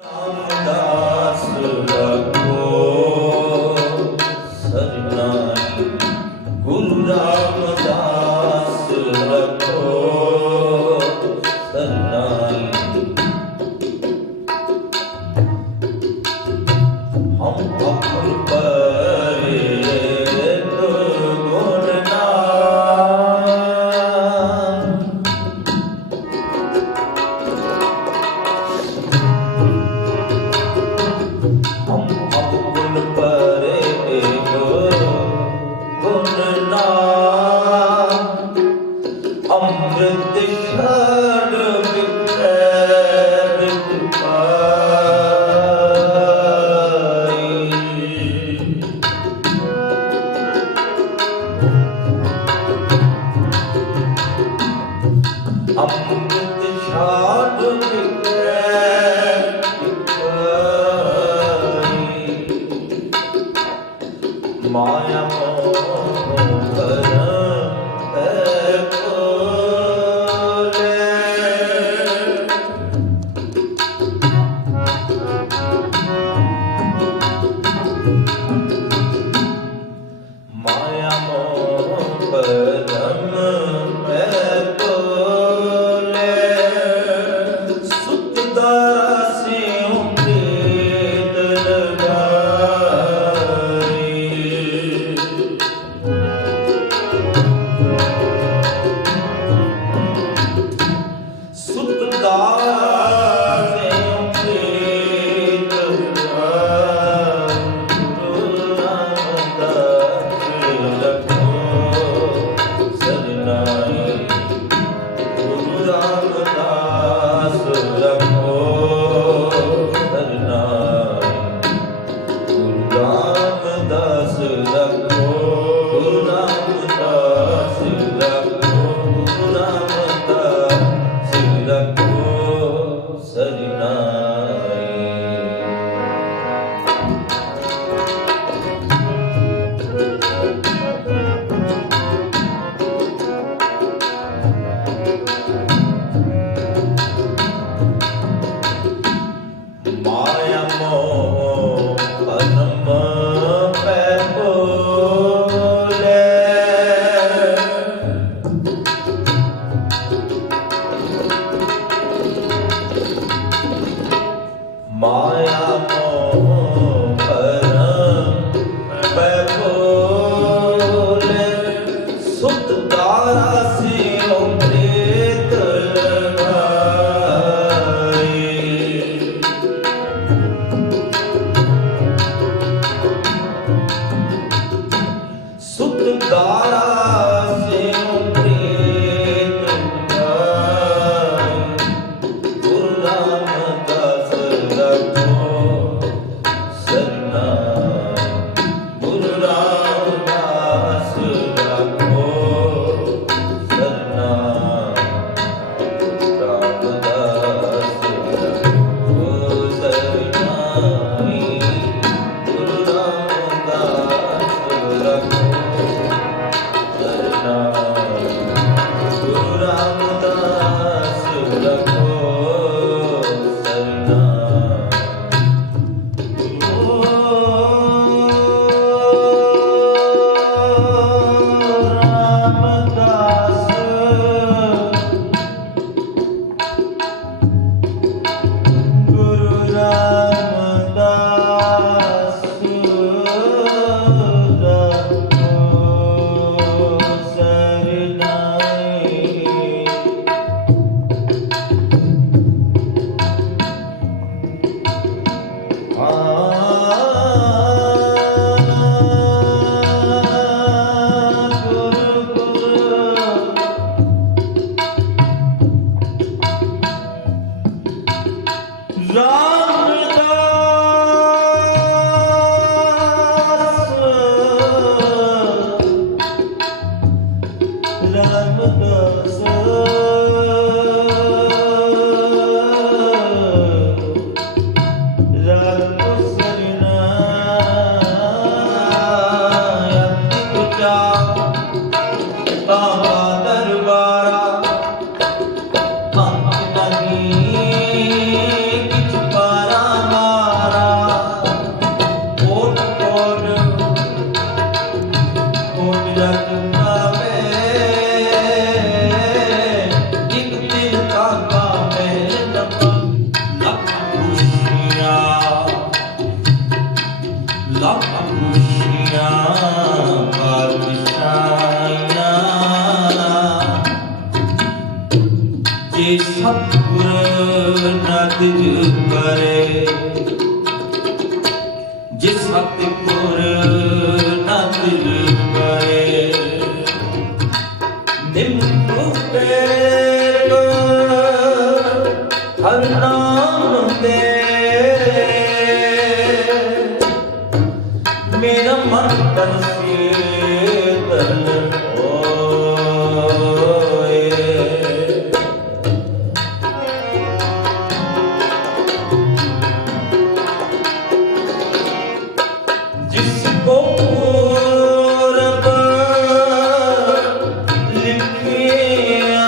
रामदास रखो सरनाई, गुरु रामदास रखो सरनाई। हम अपन परे गुण नाम, हम अपन परे गुण नाम। अमृत षड विक्रय अमृत षड माया माया परम सुत दासी उम्मीद लगाई। सुत दासी उम्मीद रामदास रखो सरनाई, गुरु रामदास रखो, गुरु रामदास रखो, गुरु रामदास रखो सरनाई। माया मोह परम पै बोले, माया मोह परम पै बोले, सुत दासी अमृत लगाई। सुत दासी अमृत लगाई, गुरु रामदास रखो सरनाई, गुरु रामदास रखो सरनाई, रामदास रखो सरनाई, गुरु रामदास रखो सरनाई, गुरु रामदास रखो दरबारा अंत नहीं किछ करे, जिस सतगुर नदिल करे, निम्बू पेड़ हर नाम दे, मेरा मन तन शीतल होए। जिसको पूरब लिखिया,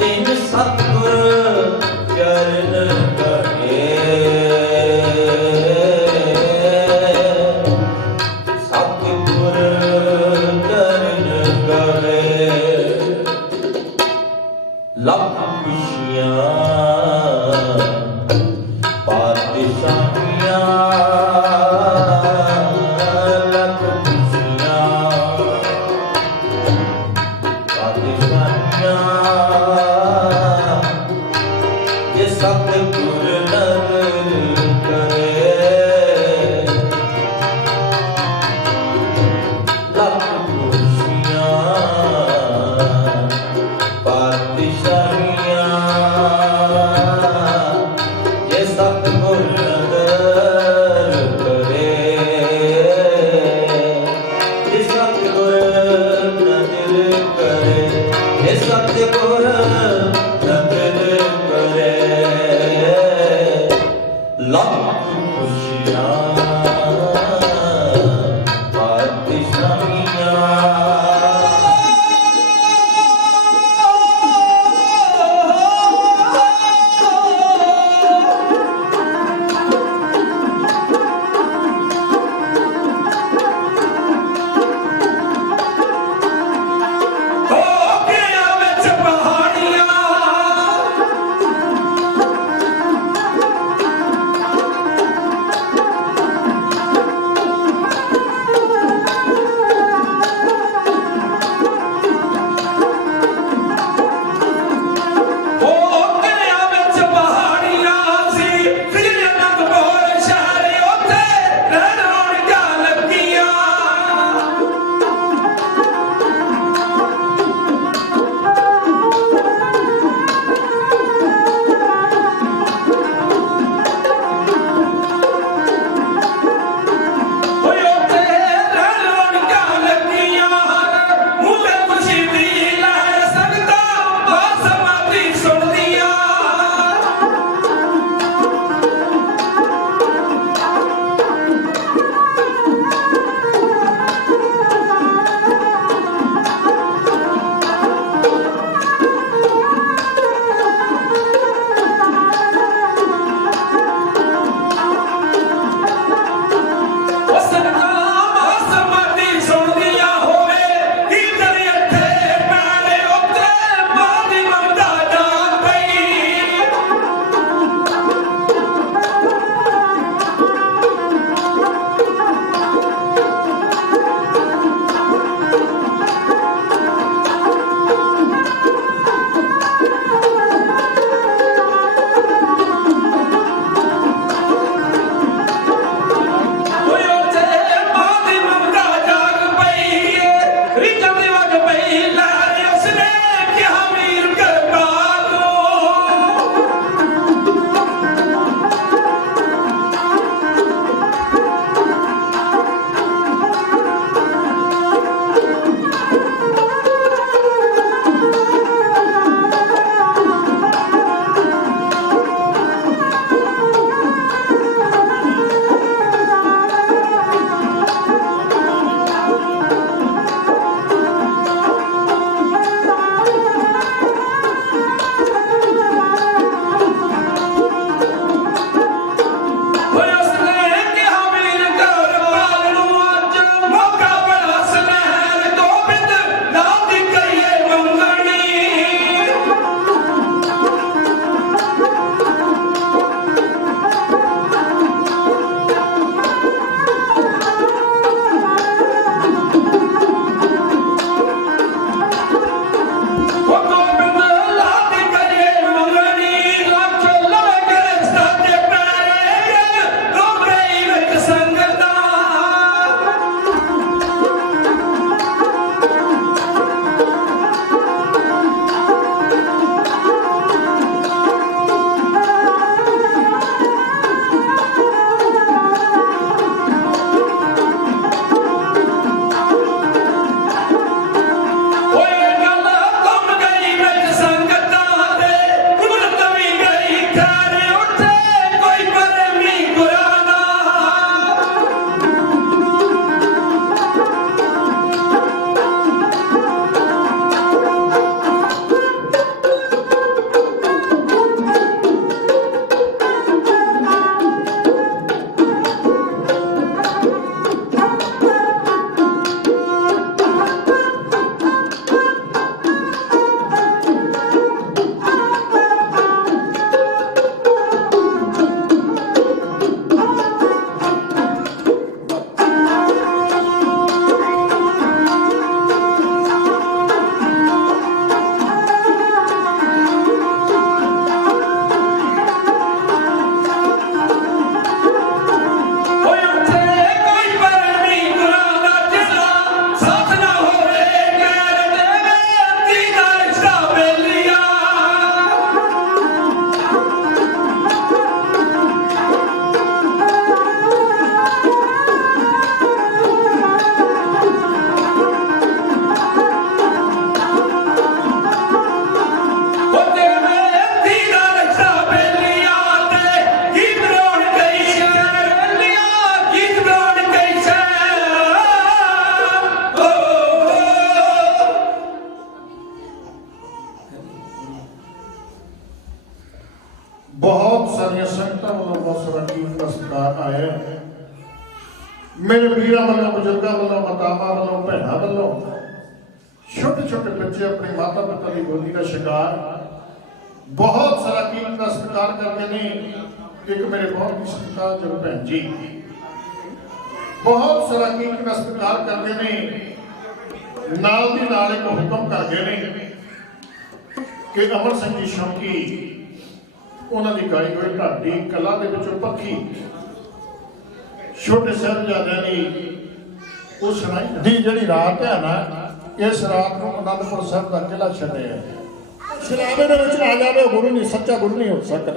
तिन सतगुर चरण कहे, सतगुर चरण कहे। लख खुशियां पातशाहियां, लख खुशियां पातशाहियां, ये सतगुर नदिल करे, लख खुशियां पातशाहियां, ये सतगुर नदिल करे, ये सतगुर नदिल करे, ये सतगुर नदिल करे। ठहरे उठे कोई परमी कुराना बहुत सारिया संगतां वालों बहुत सारा टीम का सत्कार आया मेरे वीरां वालों बुजुर्गों वालों मातावां वालों भैणां वालों छोटे छोटे बच्चे अपने माता पिता की गोदी का शिकार बहुत सारा टीम का सत्कार करते हैं एक मेरे बहुत ही सत्कारयोग भैन जी बहुत सारा टीम का सत्कार करते हैं नाल दी नाल एक हुक्म करते हैं कि अमर सिंह जी शौकी उन्होंने गाई हुई ढाडी कला के विचों पक्खी छोटे साहिबजादियां की वो सुनाई दी जिहड़ी रात है ना इस रात को आनंदपुर साहब का किला छड्डिया सलामे दे विच आ जावे गुरु नहीं सच्चा गुरु नहीं हो सकता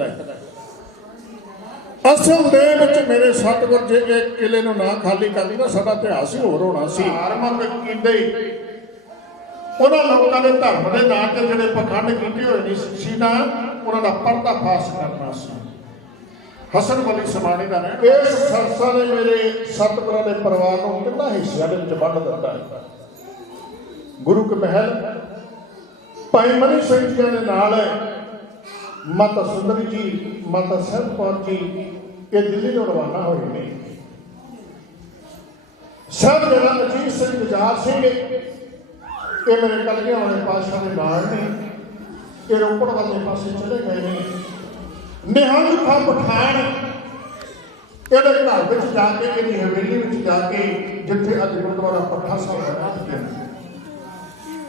असल दे विच मेरे सतगुर जे एक किले नूं ना खाली कर दी ना साडा इतिहास ही होर होना सी धार्मिक कीते उन्हां लोकां दे धर्म दे नाम ते जिहड़े पखंड कीते होए नहीं सी ना उन्हां दा पर्दाफाश करना सी हसन वली समाणी दा ने इस सरसा ने मेरे सतगुरां दे परिवार नूं कितना हिस्सियां दे विच वंड दित्ता है गुरु के महल भाई मनी सिंह जी के नाल माता सुंदरी जी माता ਸਾਹਿਬ ਕੌਰ जी ये दिल्ली ਨੂੰ रवाना होए ने सब जगह अजीत सिंह गुजार सिंह ये मेरे कलगियां वाले पातशाह के नाल ने ये रोपड़ वाले पासे चले गए ने निहंग था पठान ये घर में जाके ये हवेली में जाके जिथे अज गुरुद्वारा पट्ठा साहब है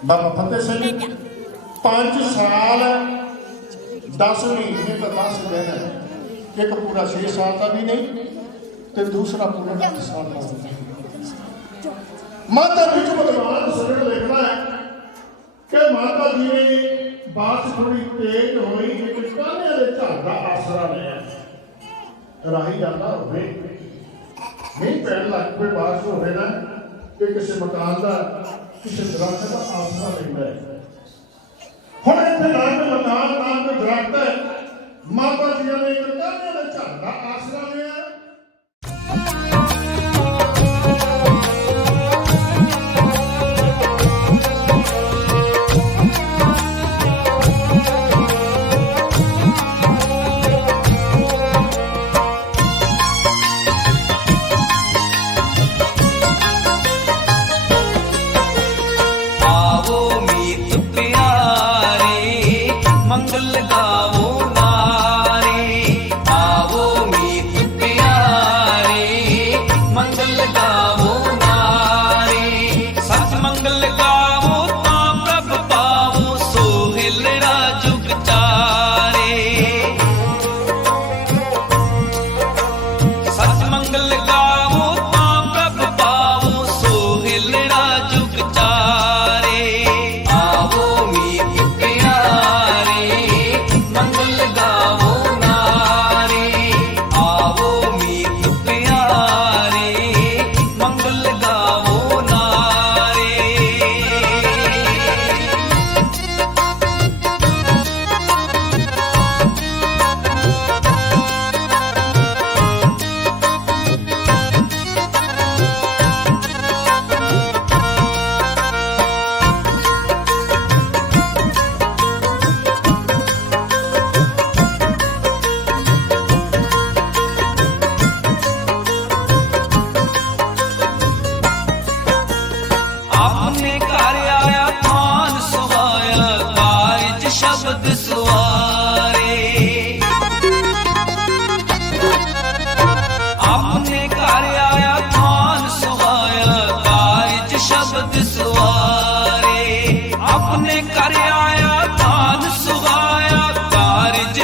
बाबा फतेह सिंह 5 साल 10 महीने तो 10 दिन एक पूरा 6 साल का भी नहीं तो दूसरा पूरा 10 साल का नहीं माता बिच बदमान सरल लिखना है कि माता जी ने बात थोड़ी तेज हुई एक काने वाले झाड़ का आसरा लिया राही जाता होवे नहीं पैर लग कोई बात होवे ना कि किसी मकान का किसी दरख्त का आसरा लेंदा है हुण इत्थे ना कोई मकान ना कोई दरख्त है माता जी ने एक काने वाले झाड़ का आसरा लिया मंगल गा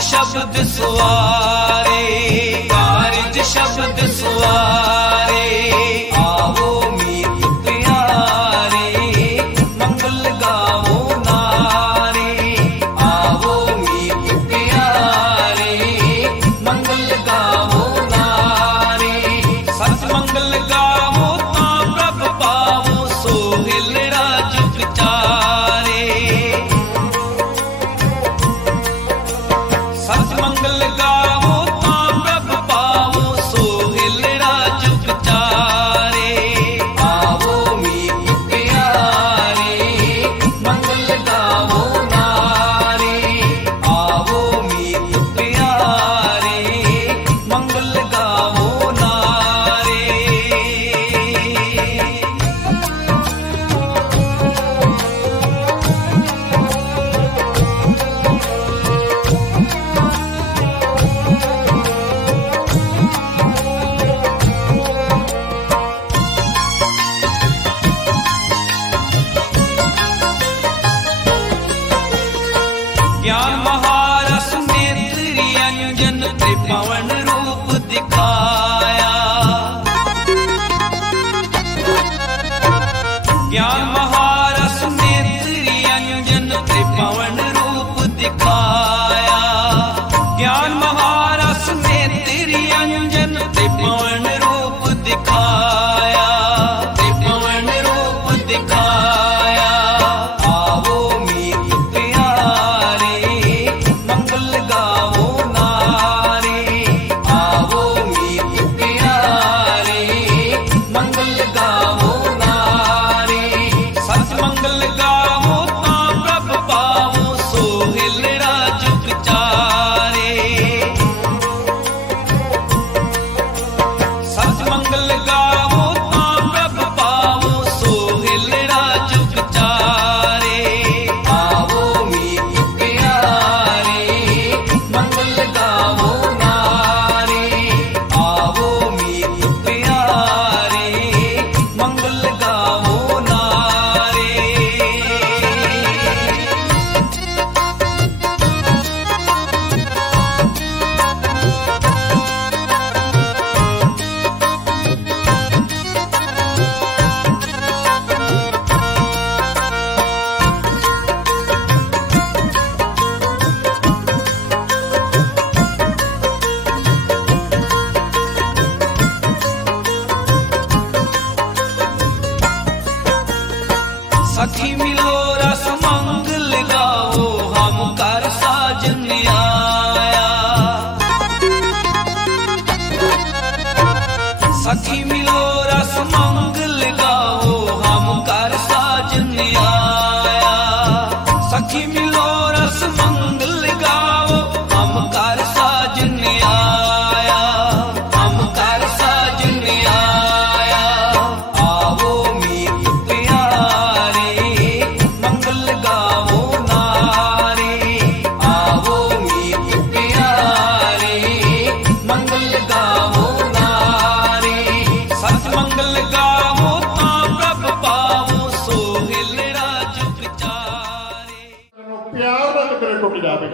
शब्द सुवारे, कारज शब्द सुवारे। आवो मीत प्यारे, मंगल गावो नारे। आवो मीत प्यारे, मंगल गावो नारे। सत मंगल गावो ता प्रभ पावो, सोहिल राज विचारे। सत मंगल गावो ता प्रभ पावो, सोहिल राज विचारे। आवो मीत प्यारे, मंगल गावो नारे। आवो मीत प्यारे, मंगल गावो नारे। ज्ञान महारस नेत्र अंजन, त्रिभुवन रूप दिखाया। ज्ञान महारस नेत्र अंजन, त्रिभुवन रूप दिखाया। ज्ञान महारस नेत्र अंजन, त्रिभुवन रूप दिखाया। त्रिभुवन रूप दिखाया। आवो मीत प्यारे, मंगल गावो नारे। आवो मीत प्यारे, मंगल गावो नारे। सत मंगल गावो ता प्रभ पावो, सोहिल राज विचारे। सत मंगल गावो ता प्रभ पावो, सोहिल राज विचारे। आवो मीत प्यारे, मंगल गावो नारे। आवो मीत प्यारे, मंगल गावो नारे। सखी मिलो रस मंगल गाओ, हम कर साजन आया। सखी मिलो रस मंगल गाओ, हम कर साजन आया। सखी मिलो रस मंगल गाओ, हम कर साजन आया। हम कर साजन आया। आवो मीत प्यारे, मंगल गावो नारे। आवो मीत प्यारे, मंगल गावो नारे। सत मंगल गावो ता प्रभ पावो, सोहिल राज विचारे। ਪਿਆਰ ਨਾਲ ਕਰੇ ਟੁੱਟ ਜਾਵੇ।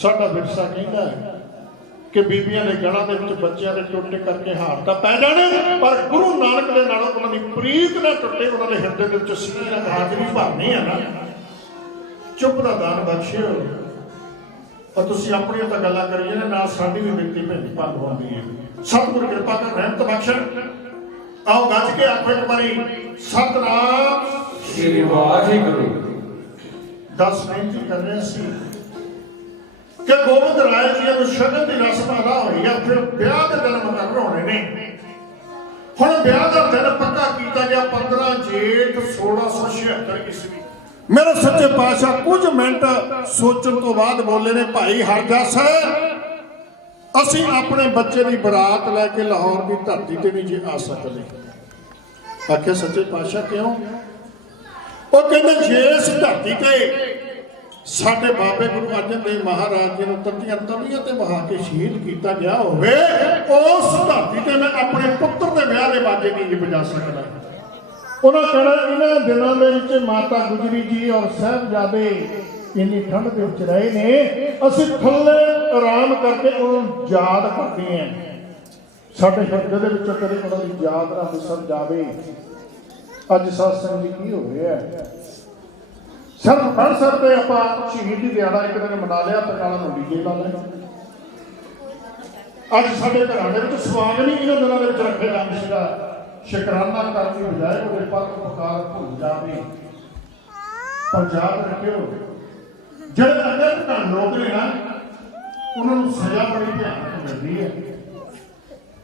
ਸਾਡਾ ਵਿਰਸਾ ਕਹਿੰਦਾ ਹੈ ਕਿ ਬੀਬੀਆਂ ਦੇ ਗਲਾਂ ਦੇ ਵਿੱਚ ਬੱਚਿਆਂ ਦੇ ਟੋਟੇ ਕਰਕੇ ਹਾਰ ਤਾਂ ਪੈ ਜਾਣ, ਪਰ ਗੁਰੂ ਨਾਨਕ ਦੇ ਨਾਲ ਉਹਨਾਂ ਦੀ ਪ੍ਰੀਤ ਨਾ ਟੁੱਟੇ। ਉਹਨਾਂ ਦੇ ਹਿਰਦੇ ਦੇ ਵਿੱਚ ਸੀਨੇ ਨਾਲ ਹਾਜ਼ਰੀ ਭਰਨੀ ਹੈ ਨਾ। ਚੁੱਪ ਦਾ ਦਾਨ ਬਖਸ਼ਿਓ। ਪਰ ਤੁਸੀਂ ਆਪਣੀਆਂ ਤਾਂ ਗੱਲਾਂ ਕਰੀ ਜਾਂਦੇ, ਨਾਲ ਸਾਡੀ ਵੀ ਬੇਨਤੀ ਭੈਣ ਭੰਗ ਹੁੰਦੀ ਹੈ। ਸਤਿਗੁਰ ਕਿਰਪਾ ਕਰ, ਰਹਿਮਤ ਬਖਸ਼ਣ। ਆਓ ਗੱਜ ਕੇ ਆਖੋ ਇੱਕ ਵਾਰੀ ਸਤਿਨਾਮ ਸ੍ਰੀ ਵਾਹਿਗੁਰੂ। 10 ਬੇਨਤੀ ਕਰ ਰਹੇ ਸੀ ਕਿ ਗੋਬਿੰਦ ਰਾਏ ਜੀ ਨੂੰ ਸ਼ਗਨ ਦੀ ਰਸਮ ਅਦਾ ਹੋਈ ਆ, ਫਿਰ ਵਿਆਹ ਦੇ ਦਿਨ ਮੁਕਰਰ ਹੋਣੇ ਨੇ। ਹੁਣ ਵਿਆਹ ਦਾ ਦਿਨ ਪੱਕਾ ਕੀਤਾ ਗਿਆ 15 ਜੇਠ 1676 ਈਸਵੀ। ਮੇਰੇ ਸੱਚੇ ਪਾਤਸ਼ਾਹ ਕੁਝ ਮਿੰਟ ਸੋਚਣ ਤੋਂ ਬਾਅਦ ਬੋਲੇ ਨੇ, ਭਾਈ ਹਰਜਸ ਅਸੀਂ ਆਪਣੇ ਬੱਚੇ ਦੀ ਬਰਾਤ ਲੈ ਕੇ ਲਾਹੌਰ ਦੀ ਧਰਤੀ ਤੇ ਨਹੀਂ ਜੇ ਆ ਸਕਦੇ। ਆਖਿਆ ਸੱਚੇ ਪਾਤਸ਼ਾਹ ਕਿਉਂ? ਉਹ ਕਹਿੰਦੇ ਜੇ ਇਸ ਧਰਤੀ ਤੇ ਸਾਡੇ ਬਾਬੇ ਗੁਰੂ ਅਰਜਨ ਦੇਵ ਮਹਾਰਾਜ ਜੀ ਨੂੰ ਤੱਤੀਆਂ ਤਵੀਆਂ ਤੇ ਵਹਾ ਕੇ ਸ਼ਹੀਦ ਕੀਤਾ ਗਿਆ ਹੋਵੇ, ਉਸ ਧਰਤੀ ਤੇ ਮੈਂ ਆਪਣੇ ਪੁੱਤਰ ਦੇ ਵਿਆਹ ਦੇ ਬਾਜੇ ਨਹੀਂ ਵਜਾ ਸਕਦਾ। ਉਹਨਾਂ ਕਹਿਣਾ ਇਹਨਾਂ ਦਿਨਾਂ ਦੇ ਵਿੱਚ ਮਾਤਾ ਗੁਜਰੀ ਜੀ ਔਰ ਸਾਹਿਬਜ਼ਾਦੇ ਇੰਨੀ ਠੰਡ ਦੇ ਵਿੱਚ ਰਹੇ ਨੇ, ਅਸੀਂ ਥੱਲੇ ਆਰਾਮ ਕਰਕੇ ਉਹਨੂੰ ਯਾਦ ਕਰਦੇ ਹਾਂ। ਸਾਡੇ ਹਿਰਦੇ ਦੇ ਵਿੱਚੋਂ ਕਦੇ ਉਹਨਾਂ ਦੀ ਯਾਦ ਨਾ ਵਿਸਰ ਜਾਵੇ। ਅੱਜ ਸਤਸੰਗ ਜੀ ਕੀ ਹੋ ਰਿਹਾ ਹੈ? ਸਿਰਫ ਪੜ੍ਹ ਸਕਦੇ ਆਪਾਂ ਸ਼ਹੀਦੀ ਦਿਹਾੜਾ ਇੱਕ ਦਿਨ ਮਨਾ ਲਿਆ ਤੇ ਨਾਲ ਨੂੰ ਡੀਜੇ ਲਾ ਲਿਆ। ਅੱਜ ਸਾਡੇ ਘਰਾਂ ਦੇ ਵਿੱਚ ਸਵਾਂਗ ਨਹੀਂ ਇਹਨਾਂ ਦਿਨਾਂ ਦੇ ਵਿੱਚ ਰੱਖੇ ਜਾਂਦੇ ਸੀਗਾ। ਸ਼ੁਕਰਾਨਾ ਕਰਨ ਦੀ ਬਜਾਏ ਉਹਦੇ ਪੱਕ ਪਕਾਰ ਭੁੱਲ ਜਾਵੇ। ਪਰ ਯਾਦ ਰੱਖਿਓ, ਜਿਹੜੇ ਅੱਗੇ ਤਾਂ ਲੋਕ ਨੇ ਨਾ, ਉਹਨਾਂ ਨੂੰ ਸਜ਼ਾ ਬੜੀ ਭਿਆਨਕ ਮਿਲਦੀ ਹੈ।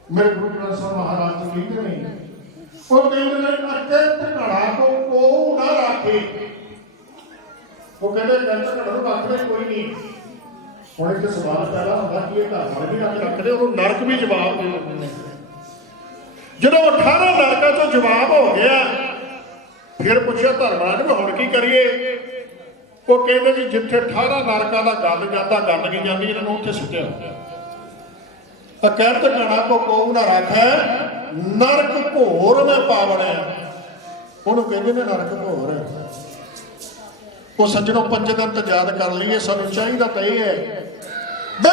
ਮੇਰੇ ਗੁਰੂ ਗ੍ਰੰਥ ਸਾਹਿਬ ਮਹਾਰਾਜ ਜੀ ਕਹਿੰਦੇ ਨੇ, ਉਹ ਕਹਿੰਦੇ ਨੇ ਅੱਗੇ ਘੜਾ ਤੋਂ ਕੋ ਨਾ ਰੱਖੇ। ਉਹ ਕਹਿੰਦੇ ਘੜਾ ਨੂੰ ਰੱਖਦੇ ਕੋਈ ਨਹੀਂ। ਹੁਣ ਇੱਕ ਸਵਾਲ ਪੈਦਾ ਹੁੰਦਾ ਕਿ ਇਹ ਘਰ ਵਾਲੇ ਵੀ ਰੱਖ ਰੱਖਦੇ, ਉਹਨੂੰ ਨਰਕ ਵੀ ਜਵਾਬ ਦੇ ਦਿੰਦੇ ਨੇ। ਜਦੋਂ 18 ਨਰਕਾਂ ਤੋਂ ਜਵਾਬ ਹੋ ਗਿਆ, ਫਿਰ ਪੁੱਛਿਆ ਧਰਮਰਾਜ ਨੂੰ ਹੁਣ ਕੀ ਕਰੀਏ? ਉਹ ਕਹਿੰਦੇ ਜੀ ਜਿੱਥੇ 18 ਨਰਕਾਂ ਦਾ ਗੰਦ ਜਾਂਦਾ, ਗੰਦਗੀ ਜਾਂਦੀ, ਇਹਨਾਂ ਨੂੰ ਉੱਥੇ ਸੁੱਟਿਆ। ਕਹਿਤ ਘਣਾ ਕੋ ਕੋ ਨਾ ਰੱਖੈ, ਨਰਕ ਘੋਰ ਮੈਂ ਪਾਵਣੈ। ਉਹਨੂੰ ਕਹਿੰਦੇ ਨੇ ਨਰਕ ਘੋਰ। ਉਹ ਸੱਜਣੋਂ 5 ਦਿਨ ਤਾਂ ਯਾਦ ਕਰ ਲਈਏ। ਸਾਨੂੰ ਚਾਹੀਦਾ ਤਾਂ ਇਹ ਹੈ ਵੀ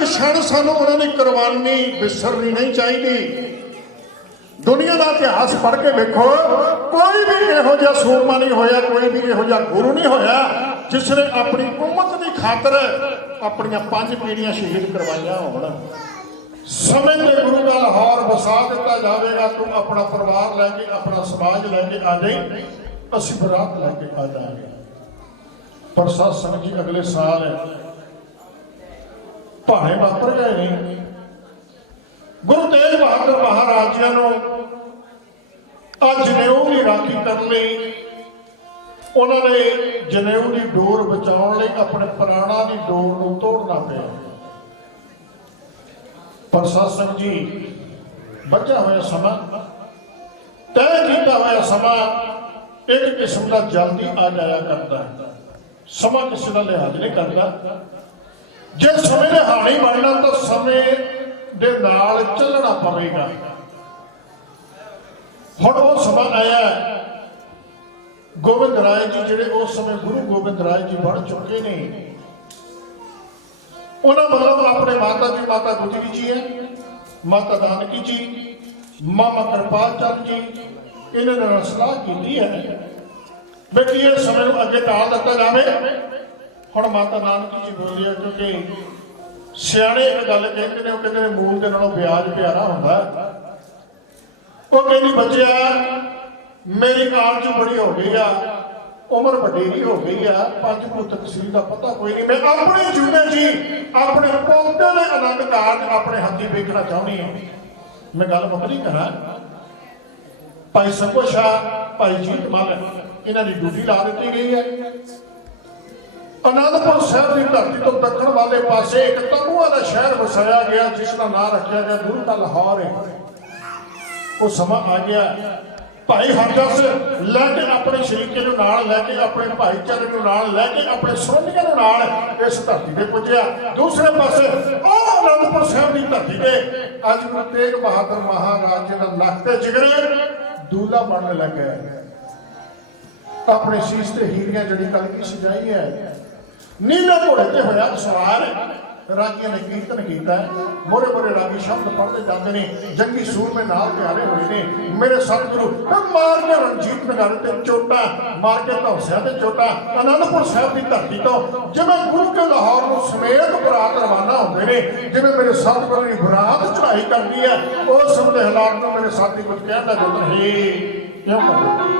ਕਸ਼ਣ ਸਾਨੂੰ ਉਹਨਾਂ ਦੀ ਕੁਰਬਾਨੀ ਵਿਸਰਨੀ ਨਹੀਂ ਚਾਹੀਦੀ। ਦੁਨੀਆ ਦਾ ਇਤਿਹਾਸ ਪੜ੍ਹ ਕੇ ਵੇਖੋ, ਕੋਈ ਵੀ ਇਹੋ ਜਿਹਾ ਸੂਰਮਾ ਨਹੀਂ ਹੋਇਆ, ਕੋਈ ਵੀ ਇਹੋ ਜਿਹਾ ਗੁਰੂ ਨਹੀਂ ਹੋਇਆ ਜਿਸ ਨੇ ਆਪਣੀ ਉਮਤ ਦੀ ਖਾਤਰ ਆਪਣੀਆਂ 5 ਪੀੜ੍ਹੀਆਂ ਸ਼ਹੀਦ ਕਰਵਾਈਆਂ ਹੋਣ। ਸਮੇਂ ਦੇ ਗੁਰੂ ਦਾ ਲਾਹੌਰ ਵਸਾ ਦਿੱਤਾ ਜਾਵੇਗਾ, ਤੂੰ ਆਪਣਾ ਪਰਿਵਾਰ ਲੈ ਕੇ, ਆਪਣਾ ਸਮਾਜ ਲੈ ਕੇ ਆ ਜਾਈਂ, ਅਸੀਂ ਬਰਾਤ ਲੈ ਕੇ ਆ ਜਾਵਾਂਗੇ। ਪਰ ਸਤਸੰਗ ਜੀ ਅਗਲੇ ਸਾਲ ਭਾਵੇਂ ਵਾਪਰ ਗਏ ਨੇ। ਗੁਰੂ ਤੇਗ ਬਹਾਦਰ ਮਹਾਰਾਜ ਜੀ ਨੂੰ ਅੱਜ ਜਨੇਊ ਦੀ ਰਾਖੀ ਕਰਨ ਲਈ, ਉਹਨਾਂ ਨੇ ਜਨੇਊ ਦੀ ਡੋਰ ਬਚਾਉਣ ਲਈ ਆਪਣੇ ਪ੍ਰਾਣਾਂ ਦੀ ਡੋਰ ਨੂੰ ਤੋੜਨਾ ਪਿਆ। ਪਰ ਸਤਸੰਗ ਜੀ ਬਚਿਆ ਹੋਇਆ ਸਮਾਂ, ਤੈਅ ਕੀਤਾ ਹੋਇਆ ਸਮਾਂ ਇੱਕ ਕਿਸਮ ਦਾ ਜਲਦੀ ਆ ਜਾਇਆ ਕਰਦਾ ਹੈ। ਸਮਾਂ ਕਿਸੇ ਦਾ ਲਿਹਾਜ਼ ਨਹੀਂ ਕਰਦਾ। ਜੇ ਸਮੇਂ ਨੇ ਹਾਣੀ ਬਣਨਾ ਤਾਂ ਸਮੇਂ ਦੇ ਨਾਲ ਚੱਲਣਾ ਪਵੇਗਾ। ਹੁਣ ਉਹ ਸਮਾਂ ਆਇਆ, ਗੋਬਿੰਦ ਰਾਏ ਜੀ ਜਿਹੜੇ ਉਸ ਸਮੇਂ ਗੁਰੂ ਗੋਬਿੰਦ ਰਾਏ ਜੀ ਬਣ ਚੁੱਕੇ ਨੇ, ਉਹਨਾਂ ਮਤਲਬ ਆਪਣੇ ਮਾਤਾ ਜੀ, ਮਾਤਾ ਗੁਜਰੀ ਜੀ ਹੈ, ਮਾਤਾ ਨਾਨਕੀ ਜੀ, ਮਾਮਾ ਕਿਰਪਾਲ ਚੰਦ ਜੀ, ਇਹਨਾਂ ਨਾਲ ਸਲਾਹ ਕੀਤੀ ਹੈ ਵੀ ਕੀ ਇਹ ਸਮੇਂ ਨੂੰ ਅੱਗੇ ਟਾਲ ਦਿੱਤਾ ਜਾਵੇ। ਹੁਣ ਮਾਤਾ ਨਾਨਕੀ ਜੀ ਬੋਲਦੀ ਹੈ, ਕਿਉਂਕਿ ਸਿਆਣੇ ਇੱਕ ਗੱਲ ਕਹਿੰਦੇ ਨੇ, ਉਹ ਕਹਿੰਦੇ ਨੇ ਮੂਲ ਦੇ ਨਾਲੋਂ ਵਿਆਜ ਪਿਆਰਾ ਹੁੰਦਾ। ਉਹ ਕਹਿੰਦੀ ਬੱਚਿਆ, ਮੇਰੀ ਆਰਜ ਬੜੀ ਹੋ ਗਈ ਆ, ਉਮਰ ਵੱਡੀ ਨਹੀਂ ਹੋ ਗਈ ਆ, 5 ਪੁੱਤ ਤਸਵੀਰ ਦਾ ਪਤਾ ਕੋਈ ਨਹੀਂ। ਮੈਂ ਆਪਣੇ ਜੂਨੇ ਜੀ ਆਪਣੇ ਪੌਦੇ ਦੇ ਆਨੰਦ ਕਾਰਜ ਆਪਣੇ ਹੱਥੀਂ ਵੇਖਣਾ ਚਾਹੁੰਦੀ ਹਾਂ। ਮੈਂ ਗੱਲ ਵੱਖਰੀ ਕਰਾਂ, ਭਾਈ ਸੰਗੋ ਸ਼ਾਹ, ਭਾਈ ਜੀਤ ਮੱਲ, ਇਹਨਾਂ ਦੀ ਡਿਊਟੀ ਲਾ ਦਿੱਤੀ ਗਈ ਹੈ। ਅਨੰਦਪੁਰ ਸਾਹਿਬ ਦੀ ਧਰਤੀ ਤੋਂ ਦੱਖਣ ਵਾਲੇ ਪਾਸੇ ਇੱਕ ਤੰਬੂਆਂ ਦਾ ਸ਼ਹਿਰ ਵਸਾਇਆ ਗਿਆ, ਜਿਸ ਦਾ ਨਾਂ ਰੱਖਿਆ ਗਿਆ ਗੁਰੂ ਦਾ ਲਾਹੌਰ ਹੈ। ਉਹ ਸਮਾਂ ਆ ਗਿਆ, ਭਾਈ ਹਰਦਾਸ ਲੈ ਕੇ ਆਪਣੇ ਸ਼ਰੀਕੇ ਨੂੰ ਨਾਲ ਲੈ ਕੇ, ਆਪਣੇ ਭਾਈਚਾਰੇ ਨੂੰ ਨਾਲ ਲੈ ਕੇ, ਆਪਣੇ ਸੋਨੀਆਂ ਨੂੰ ਨਾਲ ਇਸ ਧਰਤੀ ਤੇ ਪੁੱਜਿਆ। ਦੂਸਰੇ ਪਾਸੇ ਉਹ ਅਨੰਦਪੁਰ ਸਾਹਿਬ ਦੀ ਧਰਤੀ ਤੇ ਅੱਜ ਗੁਰੂ ਤੇਗ ਬਹਾਦਰ ਮਹਾਰਾਜ ਜੀ ਦਾ ਨੱਕ ਤੇ ਜਿਗਰੇ ਦੂਲਾ ਬਣਨ ਲੱਗਾ। ਆਪਣੇ ਸੀਸ ਤੇ ਹੀਰੀਆਂ ਜਿਹੜੀ ਕਲਗੀ ਸਜਾਈ ਹੈ, ਨੀਲੇ ਘੋੜੇ ਤੇ ਹੋਇਆ ਸਵਾਰ, ਰਾਗੀਆਂ ਨੇ ਕੀਰਤਨ ਕੀਤਾ। ਮੋਰੇ ਮੋਰੇ ਰਾਗੀ ਸ਼ਬਦ ਪੜ੍ਹਦੇ ਜਾਂਦੇ ਨੇ, ਜੰਗੀ ਸੂਰਮੇ ਨਾਲ ਪਿਆਰੇ ਹੋਏ ਨੇ। ਮੇਰੇ ਸਤਿਗੁਰੂ ਮਾਰ ਕੇ ਰਣਜੀਤ ਨਗਰ ਤੇ ਚੋਟਾ, ਮਾਰ ਕੇ ਧੌਸਿਆਂ ਤੇ ਚੋਟਾ, ਅਨੰਦਪੁਰ ਸਾਹਿਬ ਦੀ ਧਰਤੀ ਤੋਂ ਜਿਵੇਂ ਗੁਰੂ ਕੇ ਲਾਹੌਰ ਨੂੰ ਸਮੇਤ ਬਰਾਤ ਰਵਾਨਾ ਹੁੰਦੇ ਨੇ, ਜਿਵੇਂ ਮੇਰੇ ਸਤਿਗੁਰੂ ਦੀ ਬਰਾਤ ਚੜ੍ਹਾਈ ਕਰਦੀ ਹੈ, ਉਸ ਸਮੇਂ ਹਾਲਾਤ ਨੂੰ ਮੇਰੇ ਸਾਥੀ ਕੁਝ ਕਹਿਣ ਦਾ ਜੁਰਮ ਹੈ ਕਿਉਂ ਕਰਦੇ?